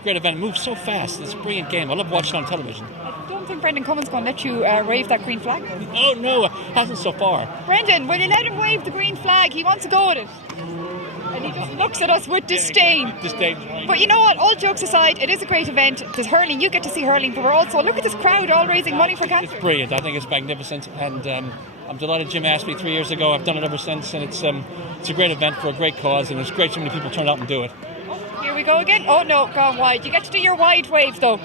great event. It moves so fast. It's a brilliant game. I love watching it on television. I don't think Brendan Cummins is going to let you wave that green flag. Oh, no, it hasn't so far. Brendan, will you let him wave the green flag? He wants to go with it. And he just looks at us with disdain. Disdain. But you know what? All jokes aside, it is a great event. There's hurling. You get to see hurling, but we're also, look at this crowd all raising money for cancer. It's brilliant. I think it's magnificent. And I'm delighted Jim asked me 3 years ago. I've done it ever since. And it's a great event for a great cause. And it's great so many people turn out and do it. Oh, here we go again. Oh, no, gone wide. You get to do your wide wave, though.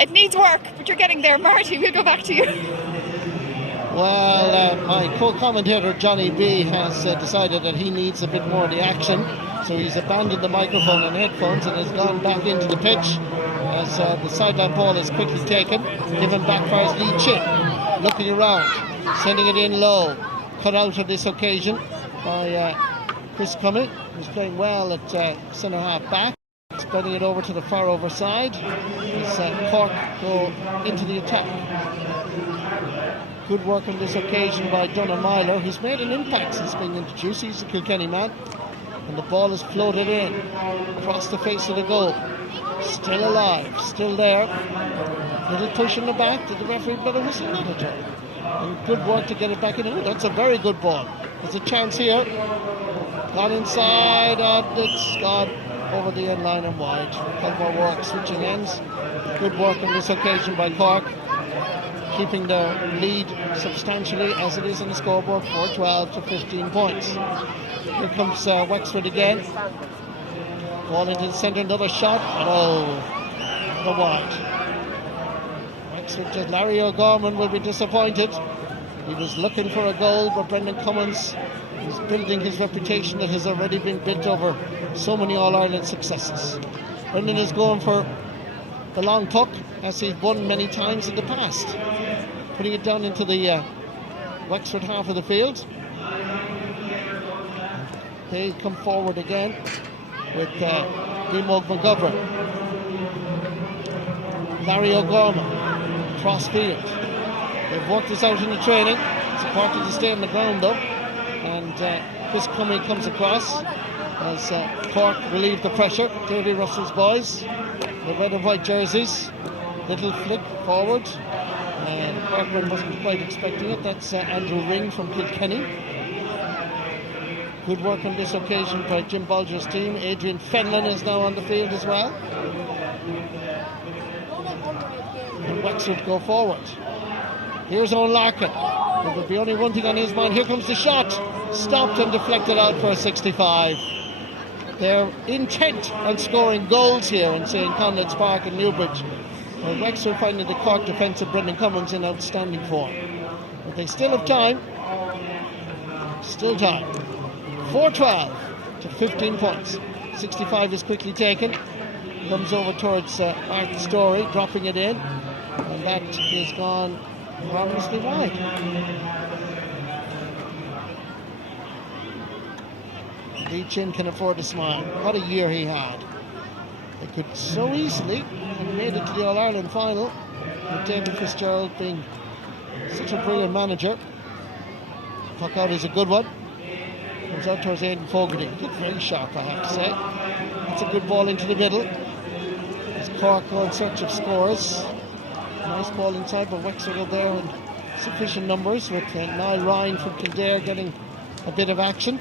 It needs work, but you're getting there. Marty, we'll go back to you. Well, my co-commentator Johnny B has decided that he needs a bit more of the action, so he's abandoned the microphone and headphones and has gone back into the pitch as the sideline ball is quickly taken, given back by his lead chin, looking around, sending it in low, cut out on this occasion by Chris Cumming, who's playing well at centre half back, spreading it over to the far over side as Cork go into the attack. Good work on this occasion by Donagh Myler, who's made an impact since being introduced. He's a Kilkenny man. And the ball is floated in across the face of the goal. Still alive, still there. Little push in the back. Did the referee blow a whistle? Not at all. And good work to get it back in. Oh, that's a very good ball. There's a chance here. Gone inside, and it's gone over the end line and wide. Culver work, switching ends. Good work on this occasion by Cork, keeping their lead substantially as it is on the scoreboard, 4-12 to 15 points. Here comes Wexford again. Ball into the centre, another shot. No, the wide. Wexford, just Larry O'Gorman will be disappointed. He was looking for a goal, but Brendan Cummins is building his reputation that has already been built over so many All-Ireland successes. Brendan is going for the long puck, as he's won many times in the past. Putting it down into the Wexford half of the field. They come forward again with Dimog McGovern. Larry O'Gorman, cross field. They've worked this out in the training. It's important to stay on the ground though. And Chris Cumming comes across as Cork relieve the pressure. Davy Russell's boys, the red and white jerseys. Little flick forward. And Corcoran wasn't quite expecting it. That's Andrew Ring from Kilkenny. Good work on this occasion by Jim Bolger's team. Adrian Fenlon is now on the field as well. And Wexford go forward. Here's Owen Larkin. There will be only one thing on his mind. Here comes the shot. Stopped and deflected out for a 65. They're intent on scoring goals here in St. Conleth's Park in Newbridge. Well, Wexford finding the Cork defence of Brendan Cummins in outstanding form. But they still have time. Still time. 4-12 to 15 points. 65 is quickly taken. Comes over towards Martin Story, dropping it in. And that is gone harmlessly wide. Lee Chin can afford a smile. What a year he had. They could so easily have made it to the All-Ireland final, with David Fitzgerald being such a brilliant manager. Puck out is a good one. Comes out towards Aidan Fogarty. Looked very sharp, I have to say. That's a good ball into the middle. As Cork go in search of scores. Nice ball inside, but Wexford are there in sufficient numbers, with Niall Ryan from Kildare getting a bit of action.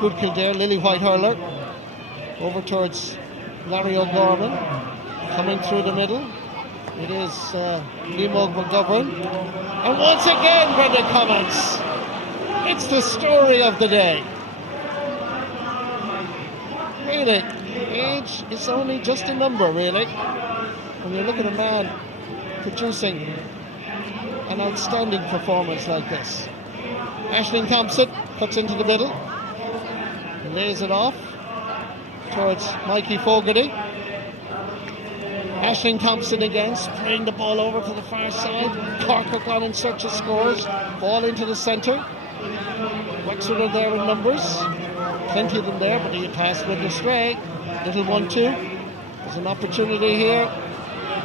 Good Kildare, Lily White hurler. Over towards Larry O'Gorman. Coming through the middle. It is Liam McGovern. And once again, Brendan Cummins. It's the story of the day. Really, age is only just a number, really. When you look at a man producing an outstanding performance like this. Aisling Thompson cuts into the middle. Lays it off towards Mikey Fogarty. Aisling Thompson again, spraying the ball over to the far side. Cork are gone in search of scores. Ball into the centre. Wexford are there in numbers. Plenty of them there, but he passed with astray. Little 1-2. There's an opportunity here.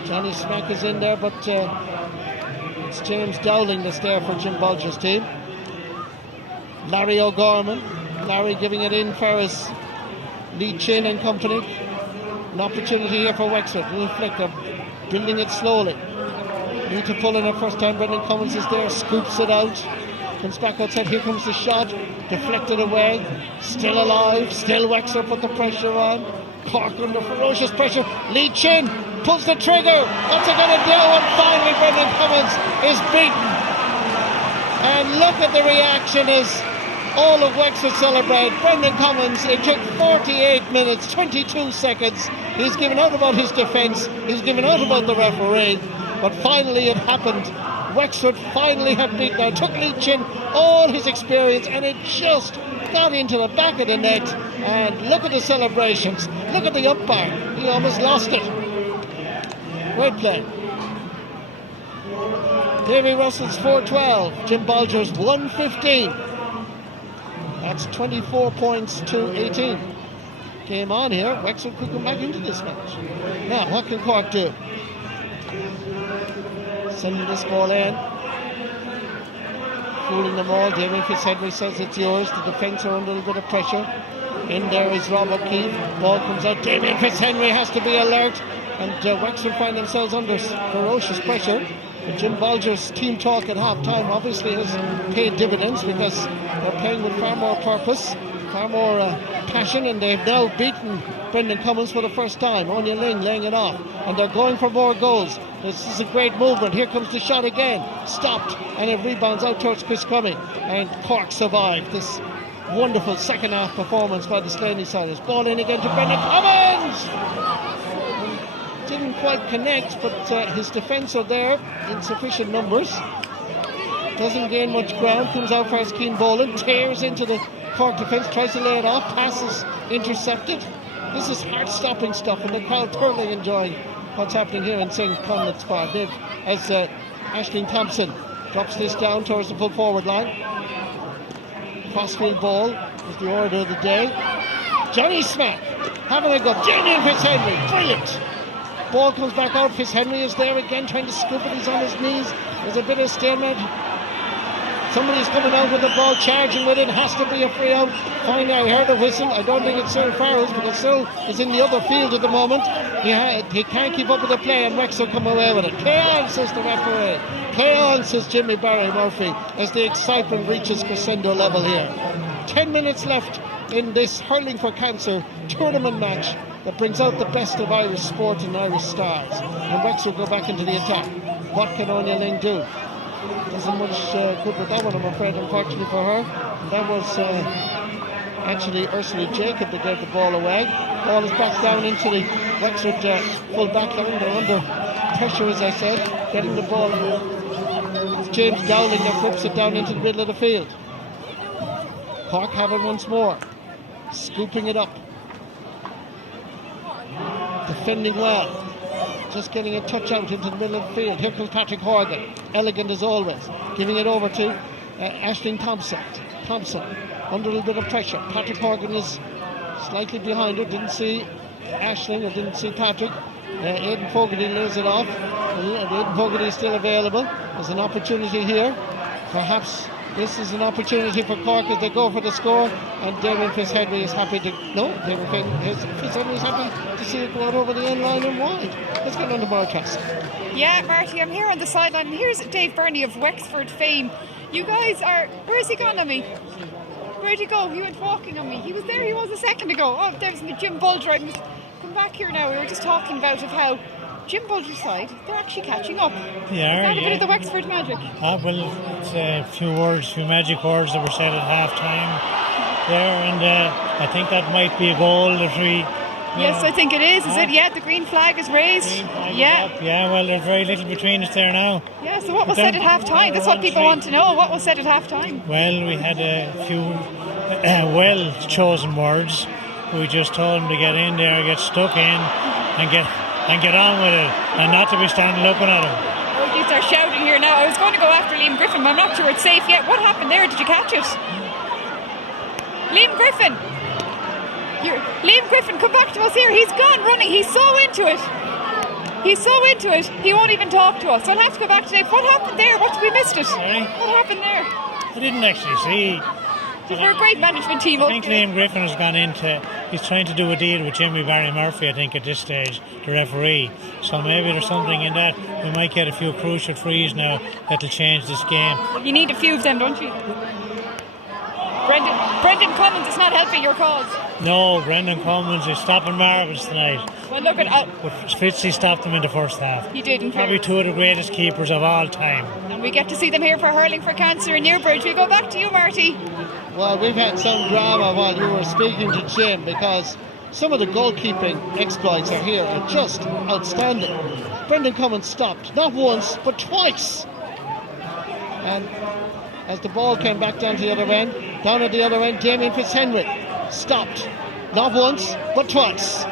Johnny Smack is in there, but it's James Dowling that's there for Jim Bolger's team. Larry O'Gorman. Larry giving it in for his Lee Chin and company. An opportunity here for Wexford. Little flick, they're building it slowly. Need to pull in it first time. Brendan Cummins is there, scoops it out. Comes back outside, here comes the shot. Deflected away. Still alive, still Wexford put the pressure on. Cork under ferocious pressure. Lee Chin pulls the trigger. What's it going to do? And finally Brendan Cummins is beaten. And look at the reaction as all of Wexford celebrate. Brendan Cummins, it took 48 minutes, 22 seconds. He's given out about his defence. He's given out about the referee. But finally it happened. Wexford finally have beaten. Now, it took Lee Chin all his experience and it just got into the back of the net. And look at the celebrations. Look at the umpire. He almost lost it. Great play. Davy Russell's 4-12. Jim Bolger's 1-15. That's 24 points to 18. Game on here. Wexford could come back into this match. Now, what can Cork do? Sending this ball in. Fooling them all. Damien Fitzhenry says it's yours. The defence are under a little bit of pressure. In there is Rob O'Keefe. Ball comes out. Damien Fitzhenry has to be alert. And Wexford find themselves under ferocious pressure. But Jim Bolger's team talk at half-time obviously has paid dividends because they're playing with far more purpose, far more passion, and they've now beaten Brendan Cummins for the first time. Anya Ling laying it off, and they're going for more goals. This is a great movement. Here comes the shot again. Stopped, and it rebounds out towards Chris Cumming. And Cork survived this wonderful second half performance by the Slaney Siders. Ball in again to Brendan Cummins! Didn't quite connect, but his defence are there in sufficient numbers. Doesn't gain much ground. Comes out for his Keane Boland. Tears into the Cork defence. Tries to lay it off. Passes intercepted. This is heart-stopping stuff, and the crowd thoroughly enjoying what's happening here in St. Conleth's Park. As Aisling Thompson drops this down towards the full forward line. Crossfield ball is the order of the day. Johnny Smack having a go. Damien Fitzhenry, brilliant. Ball comes back out. Fitzhenry is there again trying to scoop it. He's on his knees. There's a bit of stalemate. Somebody's coming out with the ball, charging with it. Has to be a free out. Finally, I heard a whistle. I don't think it's Cyril Farrell's because Cyril is in the other field at the moment. He can't keep up with the play, and Wexford come away with it. Play on, says the referee. Play on, says Jimmy Barry Murphy, as the excitement reaches crescendo level here. 10 minutes left in this Hurling for Cancer tournament match that brings out the best of Irish sport and Irish stars. And Wexford go back into the attack. What can Anya Ling do? Doesn't much good with that one, I'm afraid, unfortunately for her. And that was actually Ursula Jacob that gave the ball away. Ball is back down into the Wexford full back line. They're under pressure, as I said. Getting the ball. It's James Dowling that flips it down into the middle of the field. Cork have it once more. Scooping it up. Defending well. Just getting a touch out into the middle of the field. Here comes Patrick Horgan. Elegant as always. Giving it over to Aisling Thompson. Thompson under a little bit of pressure. Patrick Horgan is slightly behind her. Didn't see Aisling or didn't see Patrick. Aidan Fogarty lays it off. Aidan Fogarty is still available. There's an opportunity here. Perhaps this is an opportunity for Cork as they go for the score, and Damien Fitzhenry is happy to... No, Fitzhenry is happy to see it go out over the end line and wide. Let's get on the broadcast. Yeah, Marty, I'm here on the sideline. Here's Dave Burney of Wexford fame. You guys are... Where's he gone, Lemmy? Where'd he go? He went walking on me. He was there, he was a second ago. Oh, there's Jim Bulger. I must come back here now. We were just talking about how Jim Bulger's side, they're actually catching up. Yeah, a bit of the Wexford magic. Well, it's a few magic words that were said at half time there, and I think that might be a goal that we... Yes, I think it is. Is it? Yeah, the green flag is raised. Yeah, well, there's very little between us there now. Yeah, so what was said at half time? That's what people want to know. What was said at half time? Well, we had a few well-chosen words. We just told them to get in there, get stuck in, and get on with it, and not to be standing looking at them. Oh, you are shouting here now. I was going to go after Liam Griffin, but I'm not sure it's safe yet. What happened there? Did you catch it? Liam Griffin! Liam Griffin, come back to us here. He's gone running. He's so into it. He won't even talk to us. So I'll have to go back to Dave. What happened there? We missed it. Sorry? What happened there? I didn't actually see. We're a great management team. I think Liam Griffin has gone into... He's trying to do a deal with Jimmy Barry Murphy, I think, at this stage, the referee. So maybe there's something in that. We might get a few crucial frees now that'll change this game. You need a few of them, don't you? Brendan Cummins is not helping your cause. No, Brendan Cummins is stopping marvellous tonight. Well, look at... But Fitzy stopped him in the first half. He did, in fact. Probably two of the greatest keepers of all time. And we get to see them here for Hurling for Cancer in Newbridge. We go back to you, Marty. Well, we've had some drama while you were speaking to Jim, because some of the goalkeeping exploits are here are just outstanding. Brendan Cummins stopped, not once, but twice. And as the ball came back down at the other end, Damien Fitzhenry stopped, not once, but twice.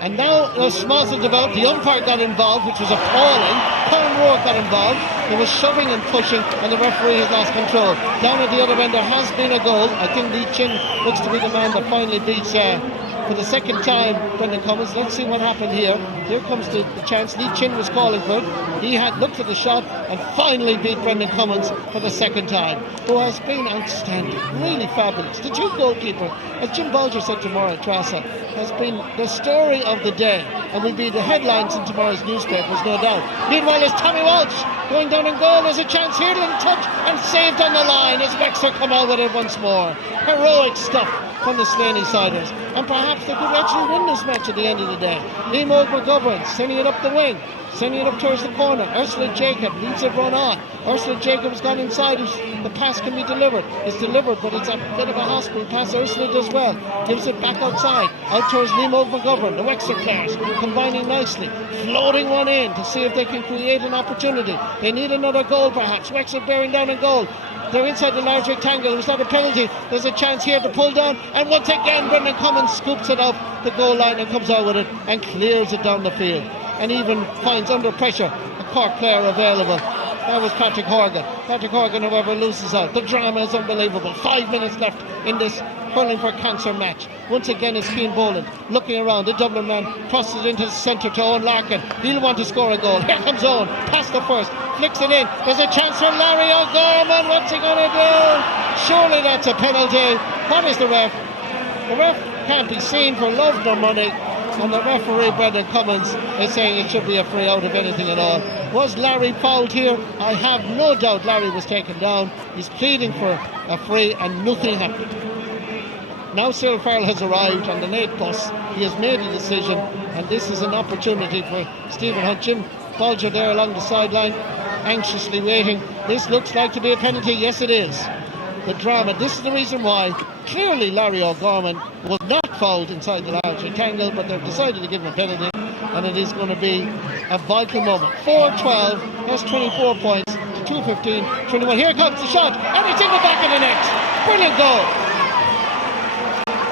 And now a smarter developed. The umpire got involved, which was appalling. Colin Rourke got involved. There was shoving and pushing, and the referee has lost control. Down at the other end, there has been a goal. I think Lee Chin looks to be the man that finally beats for the second time Brendan Cummins. Let's see what happened here. Here comes the chance. Lee Chin was calling for it. He had looked at the shot and finally beat Brendan Cummins for the second time, who has been outstanding, really fabulous. The two goalkeeper, as Jim Bulger said tomorrow at Trassa, has been the story of the day and will be the headlines in tomorrow's newspapers, no doubt. Meanwhile, there's Tommy Walsh going down in goal. There's a chance here, little touch, and saved on the line as Wexford come out with it once more. Heroic stuff from the Slaney siders, and perhaps they could actually win this match at the end of the day. Liam McGovern sending it up the wing, sending it up towards the corner. Ursula Jacob leaves it run on. Ursula Jacob has gone inside. The pass can be delivered. It's delivered, but it's a bit of a hospital pass. Ursula does well. Gives it back outside. Out towards Liam McGovern. The Wexford players combining nicely. Floating one in to see if they can create an opportunity. They need another goal perhaps. Wexford bearing down a goal. They're inside the large rectangle. There's not a penalty. There's a chance here to pull down. And once again, Brendan Cummins scoops it off the goal line and comes out with it and clears it down the field. And even finds under pressure a Cork player available. That was Patrick Horgan. Patrick Horgan, however, loses out. The drama is unbelievable. 5 minutes left in this Hurling for Cancer match. Once again, it's Cian Boland looking around. The Dublin man crosses it into the centre to Owen Larkin. He'll want to score a goal. Here comes Owen. Past the first. Flicks it in. There's a chance for Larry O'Gorman. What's he going to do? Surely that's a penalty. What is the ref? The ref can't be seen for love nor money. And the referee, Brendan Cummins, is saying it should be a free out if anything at all. Was Larry fouled here? I have no doubt Larry was taken down. He's pleading for a free and nothing happened. Now Cyril Farrell has arrived on the late bus. He has made a decision, and this is an opportunity for Stephen Hunt. Jim Bulger there along the sideline, anxiously waiting. This looks like to be a penalty. Yes, it is. The drama. This is the reason why clearly Larry O'Gorman was not fouled inside the large rectangle, but they've decided to give him a penalty, and it is going to be a vital moment. 4-12, that's 24 points to 2-15, 21. Here comes the shot, and it's in the back of the net. Brilliant goal.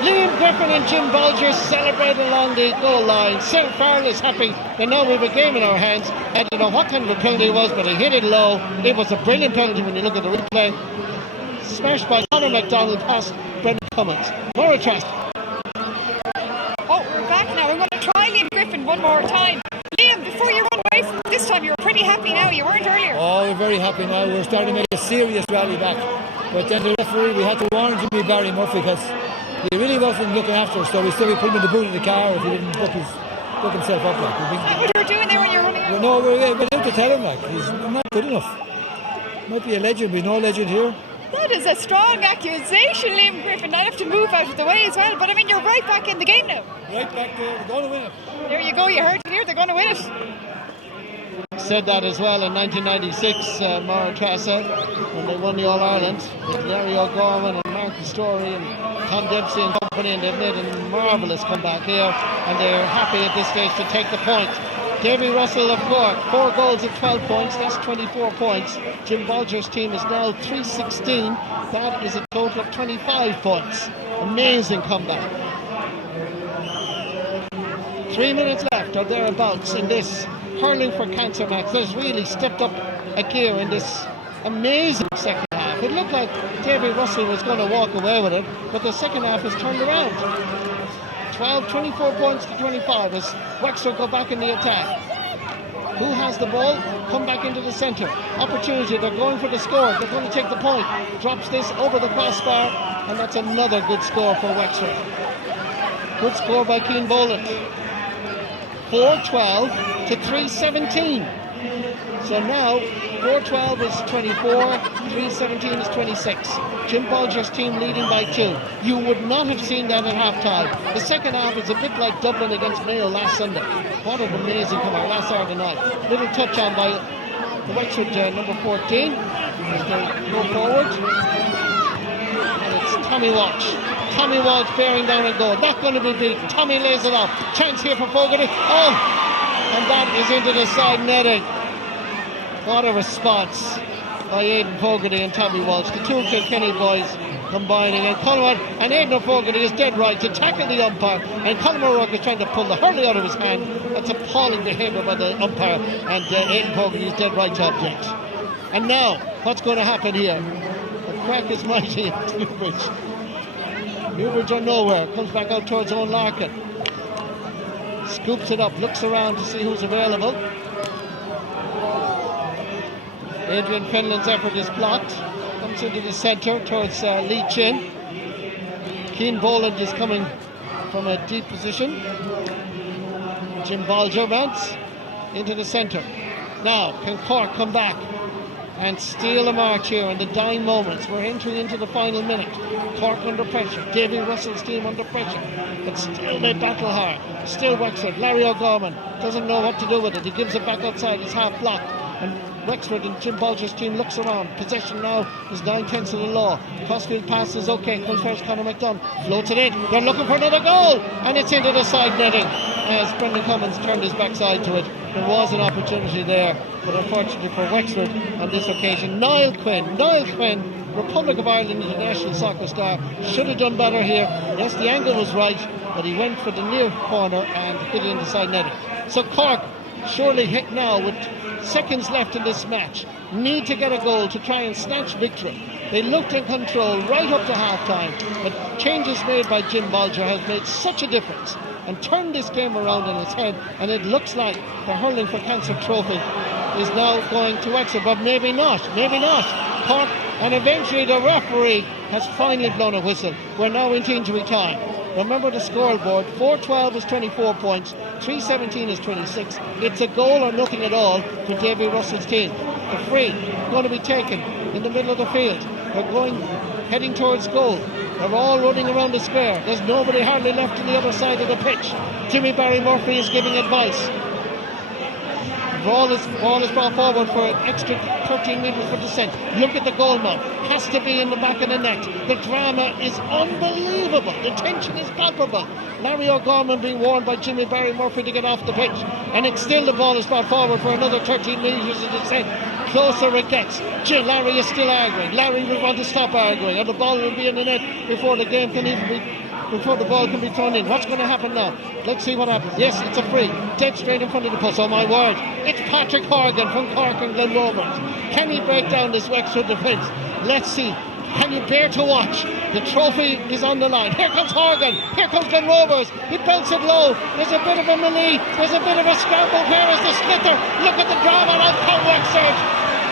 Liam Griffin and Jim Bulger celebrate along the goal line. Cyril Farrell is happy that now we have a game in our hands. I don't know what kind of a penalty it was, but he hit it low. It was a brilliant penalty when you look at the replay. Smashed by Conor MacDonald past Brendan Cummins. More trust. Oh, we're back now. We're going to try Liam Griffin one more time. Liam, before you run away from this time, you were pretty happy now. You weren't earlier. Oh, we're very happy now. We're starting to make a serious rally back. But then the referee, we had to warn Jimmy Barry Murphy because he really wasn't looking after us. So we still put him in the boot of the car if he didn't look himself up. Like. Is that what you were doing there when you were running out? No, we're out to tell him like he's not good enough. Might be a legend, but no legend here. That is a strong accusation, Liam Griffin. I have to move out of the way as well. But I mean, you're right back in the game now. Right back there, we're going to win it. There you go, you heard it here, they're going to win it. Said that as well in 1996, Mara Trassa, when they won the All-Ireland with Larry O'Gorman and Martin Story and Tom Dempsey and company, and they've made a marvellous comeback here, and they're happy at this stage to take the point. Davy Russell of Cork, 4 goals and 12 points, that's 24 points. Jim Bolger's team is now 316, that is a total of 25 points. Amazing comeback. 3 minutes left or thereabouts in this Hurling for Cancer match. There's really stepped up a gear in this amazing second half. It looked like Davy Russell was going to walk away with it, but the second half has turned around. 24 points to 25 as Wexford go back in the attack. Who has the ball? Come back into the centre. Opportunity, they're going for the score. They're going to take the point. Drops this over the crossbar, and that's another good score for Wexford. Good score by Keane Boland. 4-12 to 3-17. So now 4-12 is 24, 3-17 is 26. Jim Bolger's team leading by 2. You would not have seen that at half time. The second half is a bit like Dublin against Mayo last Sunday. What an amazing comeback last Saturday night. Little touch on by the Wexford number 14 as they go forward. And it's Tommy Walsh. Tommy Walsh bearing down a goal. Not going to be beaten. Tommy lays it off. Chance here for Fogarty. Oh! And that is into the side netting. What a response by Aidan Fogarty and Tommy Walsh. The two Kilkenny boys combining. And Conleth and Aidan Fogarty is dead right to tackle the umpire. And Colin O'Rourke is trying to pull the hurley out of his hand. That's appalling behaviour by the umpire. And Aidan Fogarty is dead right to object. And now, what's going to happen here? The crack is mighty at Newbridge. Newbridge are nowhere. Comes back out towards Owen Larkin. Scoops it up. Looks around to see who's available. Adrian Fenlon's effort is blocked. Comes into the centre towards Lee Chin. Keane Boland is coming from a deep position. Jim Bolger mounts into the centre. Now, can Cork come back and steal a march here in the dying moments? We're entering into the final minute. Cork under pressure. Davy Russell's team under pressure. But still they battle hard. Still Wexford. Larry O'Gorman doesn't know what to do with it. He gives it back outside. He's half blocked. And Wexford and Jim Bolger's team looks around. Possession now is 9/10 of the law. Crossfield pass is okay. Comes first Conor McDonald. Floats it in. They're looking for another goal. And it's into the side netting as Brendan Cummins turned his backside to it. There was an opportunity there, but unfortunately for Wexford on this occasion, Niall Quinn, Republic of Ireland international soccer star, should have done better here. Yes, the angle was right, but he went for the near corner and hit it in the side netting. So Cork surely hit now with seconds left in this match. Need to get a goal to try and snatch victory. They looked in control right up to half-time, but changes made by Jim Bolger has made such a difference and turned this game around in its head, and it looks like the Hurling for Cancer trophy is now going to Wexford, but maybe not. Cork, and eventually the referee has finally blown a whistle. We're now into injury time. Remember the scoreboard, 4-12 is 24 points, 3-17 is 26. It's a goal or nothing at all for Davy Russell's team. The free going to be taken in the middle of the field. They're heading towards goal. They're all running around the square. There's nobody hardly left on the other side of the pitch. Jimmy Barry Murphy is giving advice. Ball is brought forward for an extra 13 metres for descent. Look at the goal now. Has to be in the back of the net. The drama is unbelievable. The tension is palpable. Larry O'Gorman being warned by Jimmy Barry Murphy to get off the pitch. And it's still the ball is brought forward for another 13 metres of descent. Closer it gets. Larry is still arguing. Larry will want to stop arguing, and the ball will be in the net before the game can even be... before the ball can be thrown in. What's going to happen now? Let's see what happens. Yes, it's a free. Dead straight in front of the post. Oh my word. It's Patrick Horgan from Cork and Glen Rovers. Can he break down this Wexford defence? Let's see. Can you bear to watch? The trophy is on the line. Here comes Horgan. Here comes Glen Rovers. He belts it low. There's a bit of a melee. There's a bit of a scramble. Where is the slitter? Look at the drama now. Come Wexford.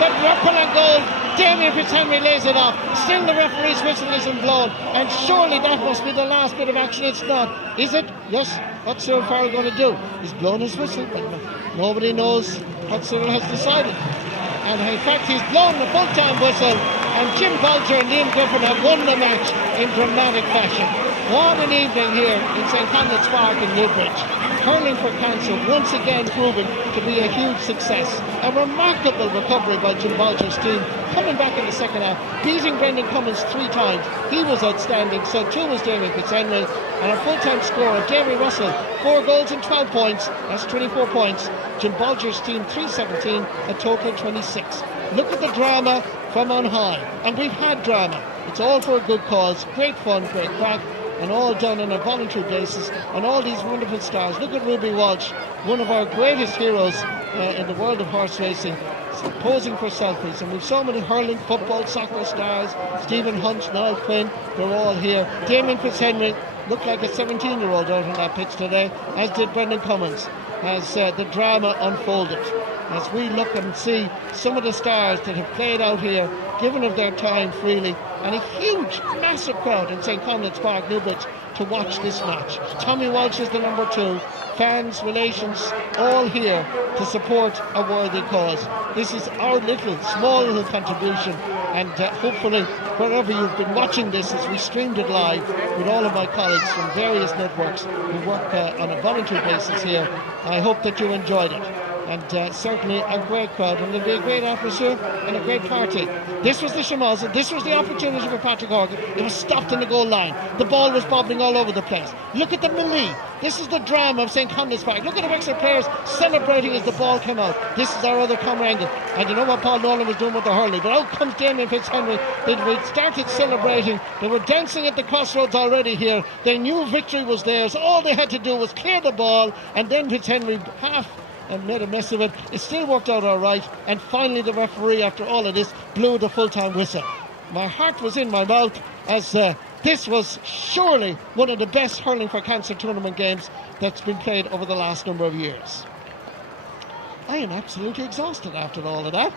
The Ripple and goal. Damien Fitzhenry lays it off. Still the referee's whistle isn't blown. And surely that must be the last bit of action. It's not. Is it? Yes. What's Cyril Farrell going to do? He's blown his whistle, but nobody knows what Cyril has decided. And in fact, he's blown the full-time whistle. and Jim Bolger and Liam Griffin have won the match in dramatic fashion. What an evening here in St. Conleth's Park in Newbridge. Hurling for Cancer once again proving to be a huge success. A remarkable recovery by Jim Bolger's team, coming back in the second half, beating Brendan Cummins 3 times. He was outstanding, so too was Damien Fitzhenry, and a full-time scorer, Davy Russell, 4 goals and 12 points, that's 24 points. Jim Bolger's team 317, a total 26. Look at the drama from on high, and we've had drama. It's all for a good cause, great fun, great crack, and all done on a voluntary basis, and all these wonderful stars. Look at Ruby Walsh, one of our greatest heroes in the world of horse racing, posing for selfies. And we've so many hurling, football, soccer stars, Stephen Hunt, Niall Quinn, they're all here. Damien Fitzhenry looked like a 17-year-old out on that pitch today, as did Brendan Cummins, as the drama unfolded. As we look and see some of the stars that have played out here, given of their time freely, and a huge, massive crowd in St. Conleth's Park, Newbridge, to watch this match. Tommy Walsh is the number 2. Fans, relations, all here to support a worthy cause. This is our small little contribution, and hopefully wherever you've been watching this, as we streamed it live with all of my colleagues from various networks who work on a voluntary basis here, I hope that you enjoyed it. And certainly a great crowd, and there'll be a great atmosphere and a great party. This was the Shamoza, this was the opportunity for Patrick Horgan. It was stopped in the goal line. The ball was bobbling all over the place. Look at the melee. This is the drama of St. Conleth's Park. Look at the Wexford players celebrating as the ball came out. This is our other camera angle. And you know what Paul Nolan was doing with the hurling. But out comes Damien Fitzhenry. They started celebrating. They were dancing at the crossroads already here. They knew victory was theirs. All they had to do was clear the ball, and then Fitzhenry and made a mess of it. It still worked out all right, and finally the referee, after all of this, blew the full-time whistle. My heart was in my mouth, as this was surely one of the best Hurling for Cancer tournament games that's been played over the last number of years. I am absolutely exhausted after all of that.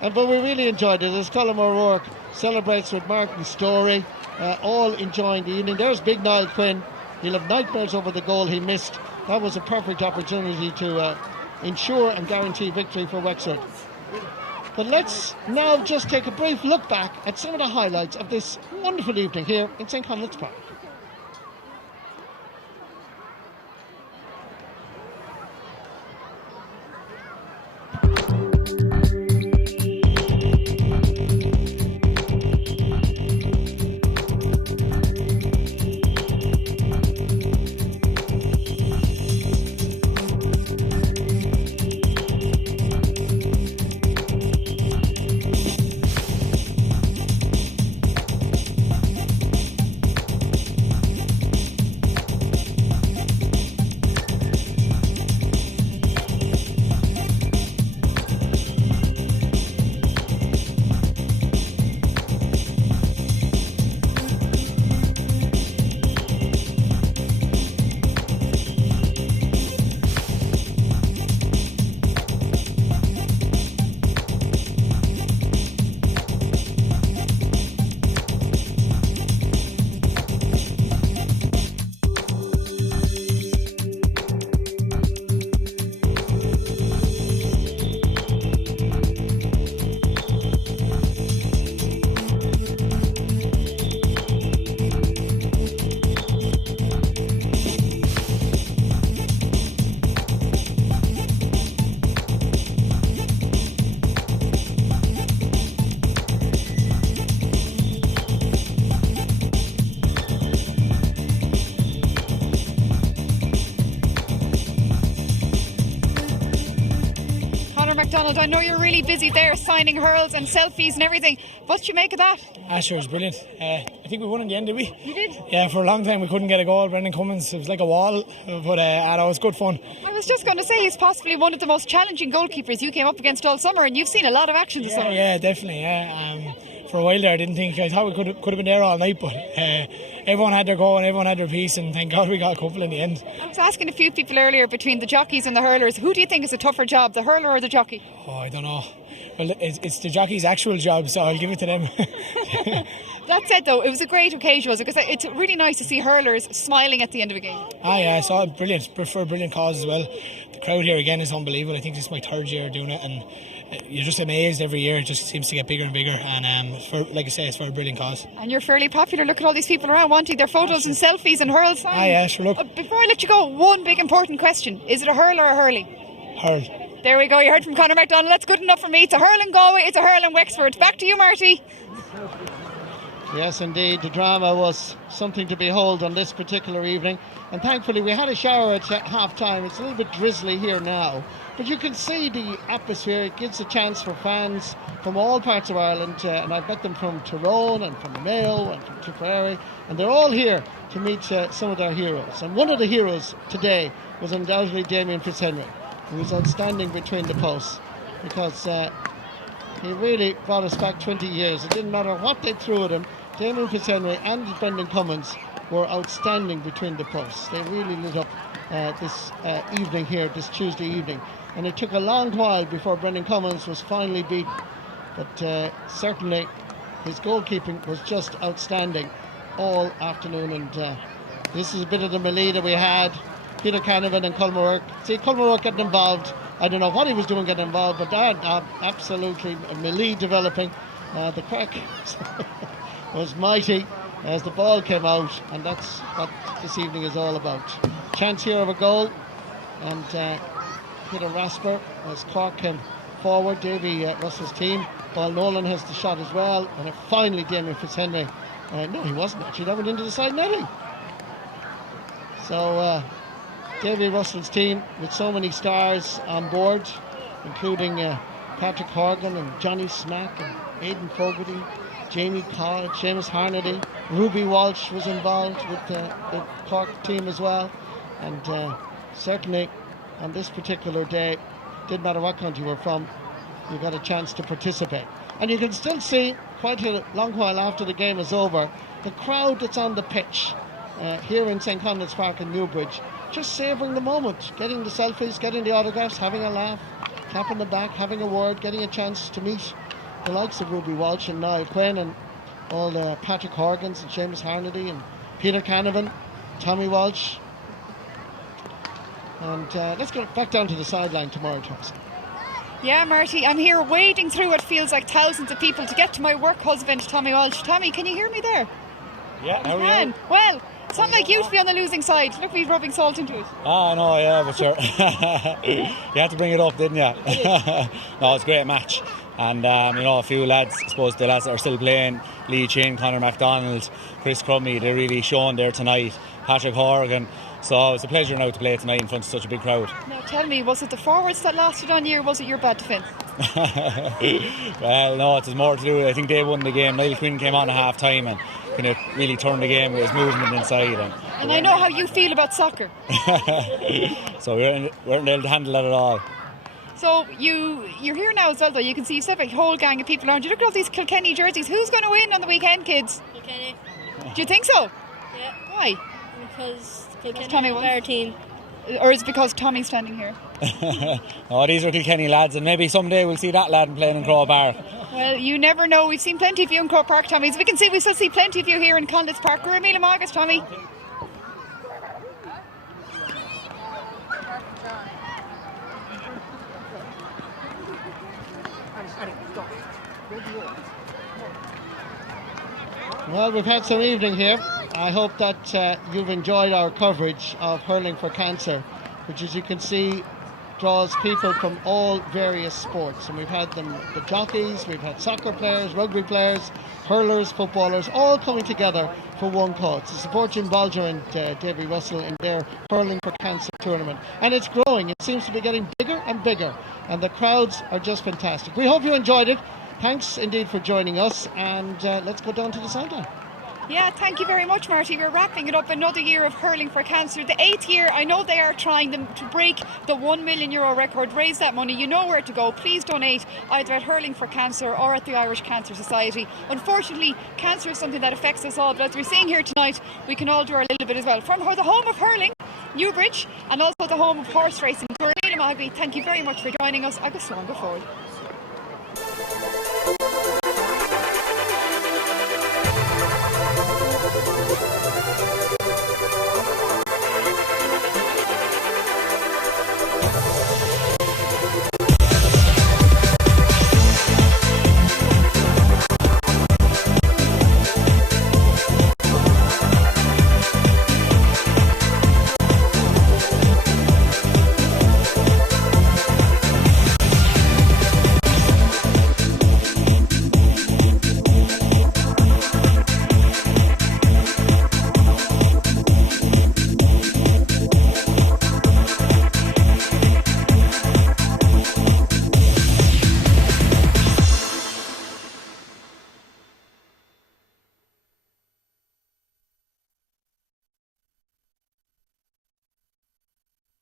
But we really enjoyed it, as Colm O'Rourke celebrates with Martin Story, all enjoying the evening. There's big Niall Quinn. He'll have nightmares over the goal he missed. That was a perfect opportunity to ensure and guarantee victory for Wexford. But let's now just take a brief look back at some of the highlights of this wonderful evening here in St. Conleth's Park. McDonald, I know you're really busy there signing hurls and selfies and everything. What did you make of that? Sure, it was brilliant. I think we won in the end, did we? You did? Yeah, for a long time we couldn't get a goal. Brendan Cummins, it was like a wall, but that was good fun. I was just going to say, he's possibly one of the most challenging goalkeepers you came up against all summer, and you've seen a lot of action this summer. Yeah, definitely. For a while there, I thought we could have been there all night, but everyone had their go and everyone had their piece, and thank God we got a couple in the end. I was asking a few people earlier between the jockeys and the hurlers, who do you think is a tougher job, the hurler or the jockey? Oh, I don't know. Well, it's the jockey's actual job, so I'll give it to them. That said, though, it was a great occasion, was it? Because it's really nice to see hurlers smiling at the end of a game. Yeah, I saw it brilliant, for a brilliant cause as well. The crowd here again is unbelievable. I think this is my third year doing it, and you're just amazed every year. It just seems to get bigger and bigger, and like I say, it's for a brilliant cause. And you're fairly popular. Look at all these people around wanting their photos and selfies and hurl signs. Yeah, sure, look. Before I let you go, one big important question. Is it a hurl or a hurling? Hurl. There we go, you heard from Conor MacDonald. That's good enough for me. It's a hurl in Galway, it's a hurl in Wexford. Back to you, Marty. Yes, indeed, the drama was something to behold on this particular evening, and thankfully we had a shower at half time. It's a little bit drizzly here now, but you can see the atmosphere. It gives a chance for fans from all parts of Ireland, and I've met them from Tyrone and from Mayo and from Tipperary, and they're all here to meet some of their heroes. And one of the heroes today was undoubtedly Damien Fitzhenry, who was outstanding between the posts, because he really brought us back 20 years. It didn't matter what they threw at him. Damien Fitzhenry and Brendan Cummins were outstanding between the posts. They really lit up this evening here, this Tuesday evening. And it took a long while before Brendan Cummins was finally beaten. But certainly his goalkeeping was just outstanding all afternoon. And this is a bit of the melee that we had. Peter Canavan and Culmore. See, Culmore getting involved. I don't know what he was doing getting involved, but that absolutely a melee developing. The crack was mighty as the ball came out, and that's what this evening is all about. Chance here of a goal, and Peter Rasper as Cork came forward. Davy Russell's team. Paul Nolan has the shot as well, and finally Damien Fitzhenry. No, he wasn't actually. That went into the side netting. So Davy Russell's team with so many stars on board, including Patrick Horgan and Johnny Smack and Aidan Fogarty, Jamie College, Seamus Harnedy, Ruby Walsh was involved with the Cork team as well. And certainly on this particular day, didn't matter what country you were from, you got a chance to participate. And you can still see, quite a long while after the game is over, the crowd that's on the pitch here in St. Conleth's Park in Newbridge, just savouring the moment, getting the selfies, getting the autographs, having a laugh, tapping the back, having a word, getting a chance to meet the likes of Ruby Walsh and Niall Quinn and all the Patrick Horgans and Seamus Harnedy and Peter Canavan, Tommy Walsh. And let's get back down to the sideline tomorrow, Thomas. Yeah, Marty, I'm here wading through what feels like thousands of people to get to my work husband, Tommy Walsh. Tommy, can you hear me there? Yeah, how are you? Well, it's not like you to be on the losing side. Look, he's rubbing salt into it. Oh, no, yeah, but sure. You had to bring it up, didn't you? No, it's a great match. And, a few lads, I suppose the lads that are still playing, Lee Chin, Conor MacDonald, Chris Crummy, they're really showing there tonight. Patrick Horgan. So it's a pleasure now to play tonight in front of such a big crowd. Now tell me, was it the forwards that lasted on you, or was it your bad defence? Well, no, it was more to do. I think they won the game. Niall Quinn came on at half time and kind of really turned the game with his movement inside. And I know how you feel about soccer. So we weren't able to handle that at all. So you're here now as well, though. You can see you said a whole gang of people around you. Look at all these Kilkenny jerseys. Who's going to win on the weekend, kids? Kilkenny. Do you think so? Yeah. Why? Because Kilkenny Tommy are our team. Or is it because Tommy's standing here? Oh, these are Kilkenny lads, and maybe someday we'll see that lad playing in Crow Park. Well, you never know. We've seen plenty of you in Crow Park, Tommy. As we can see, we still see plenty of you here in Conleth Park. We're Mila August, Tommy. Well, we've had some evening here. I hope that you've enjoyed our coverage of Hurling for Cancer, which, as you can see, draws people from all various sports. And we've had the jockeys, we've had soccer players, rugby players, hurlers, footballers, all coming together for one cause, to support Jim Bolger and Davy Russell in their Hurling for Cancer tournament. And it's growing. It seems to be getting bigger and bigger. And the crowds are just fantastic. We hope you enjoyed it. Thanks indeed for joining us. And let's go down to the sideline. Yeah, thank you very much, Marty. We're wrapping it up, another year of Hurling for Cancer. The 8th year, I know they are trying to break the €1 million record, raise that money. You know where to go. Please donate either at Hurling for Cancer or at the Irish Cancer Society. Unfortunately, cancer is something that affects us all, but as we're seeing here tonight, we can all do our little bit as well. From the home of hurling, Newbridge, and also the home of horse racing, Cornelia Mahogany, thank you very much for joining us. Agus Slán go forward.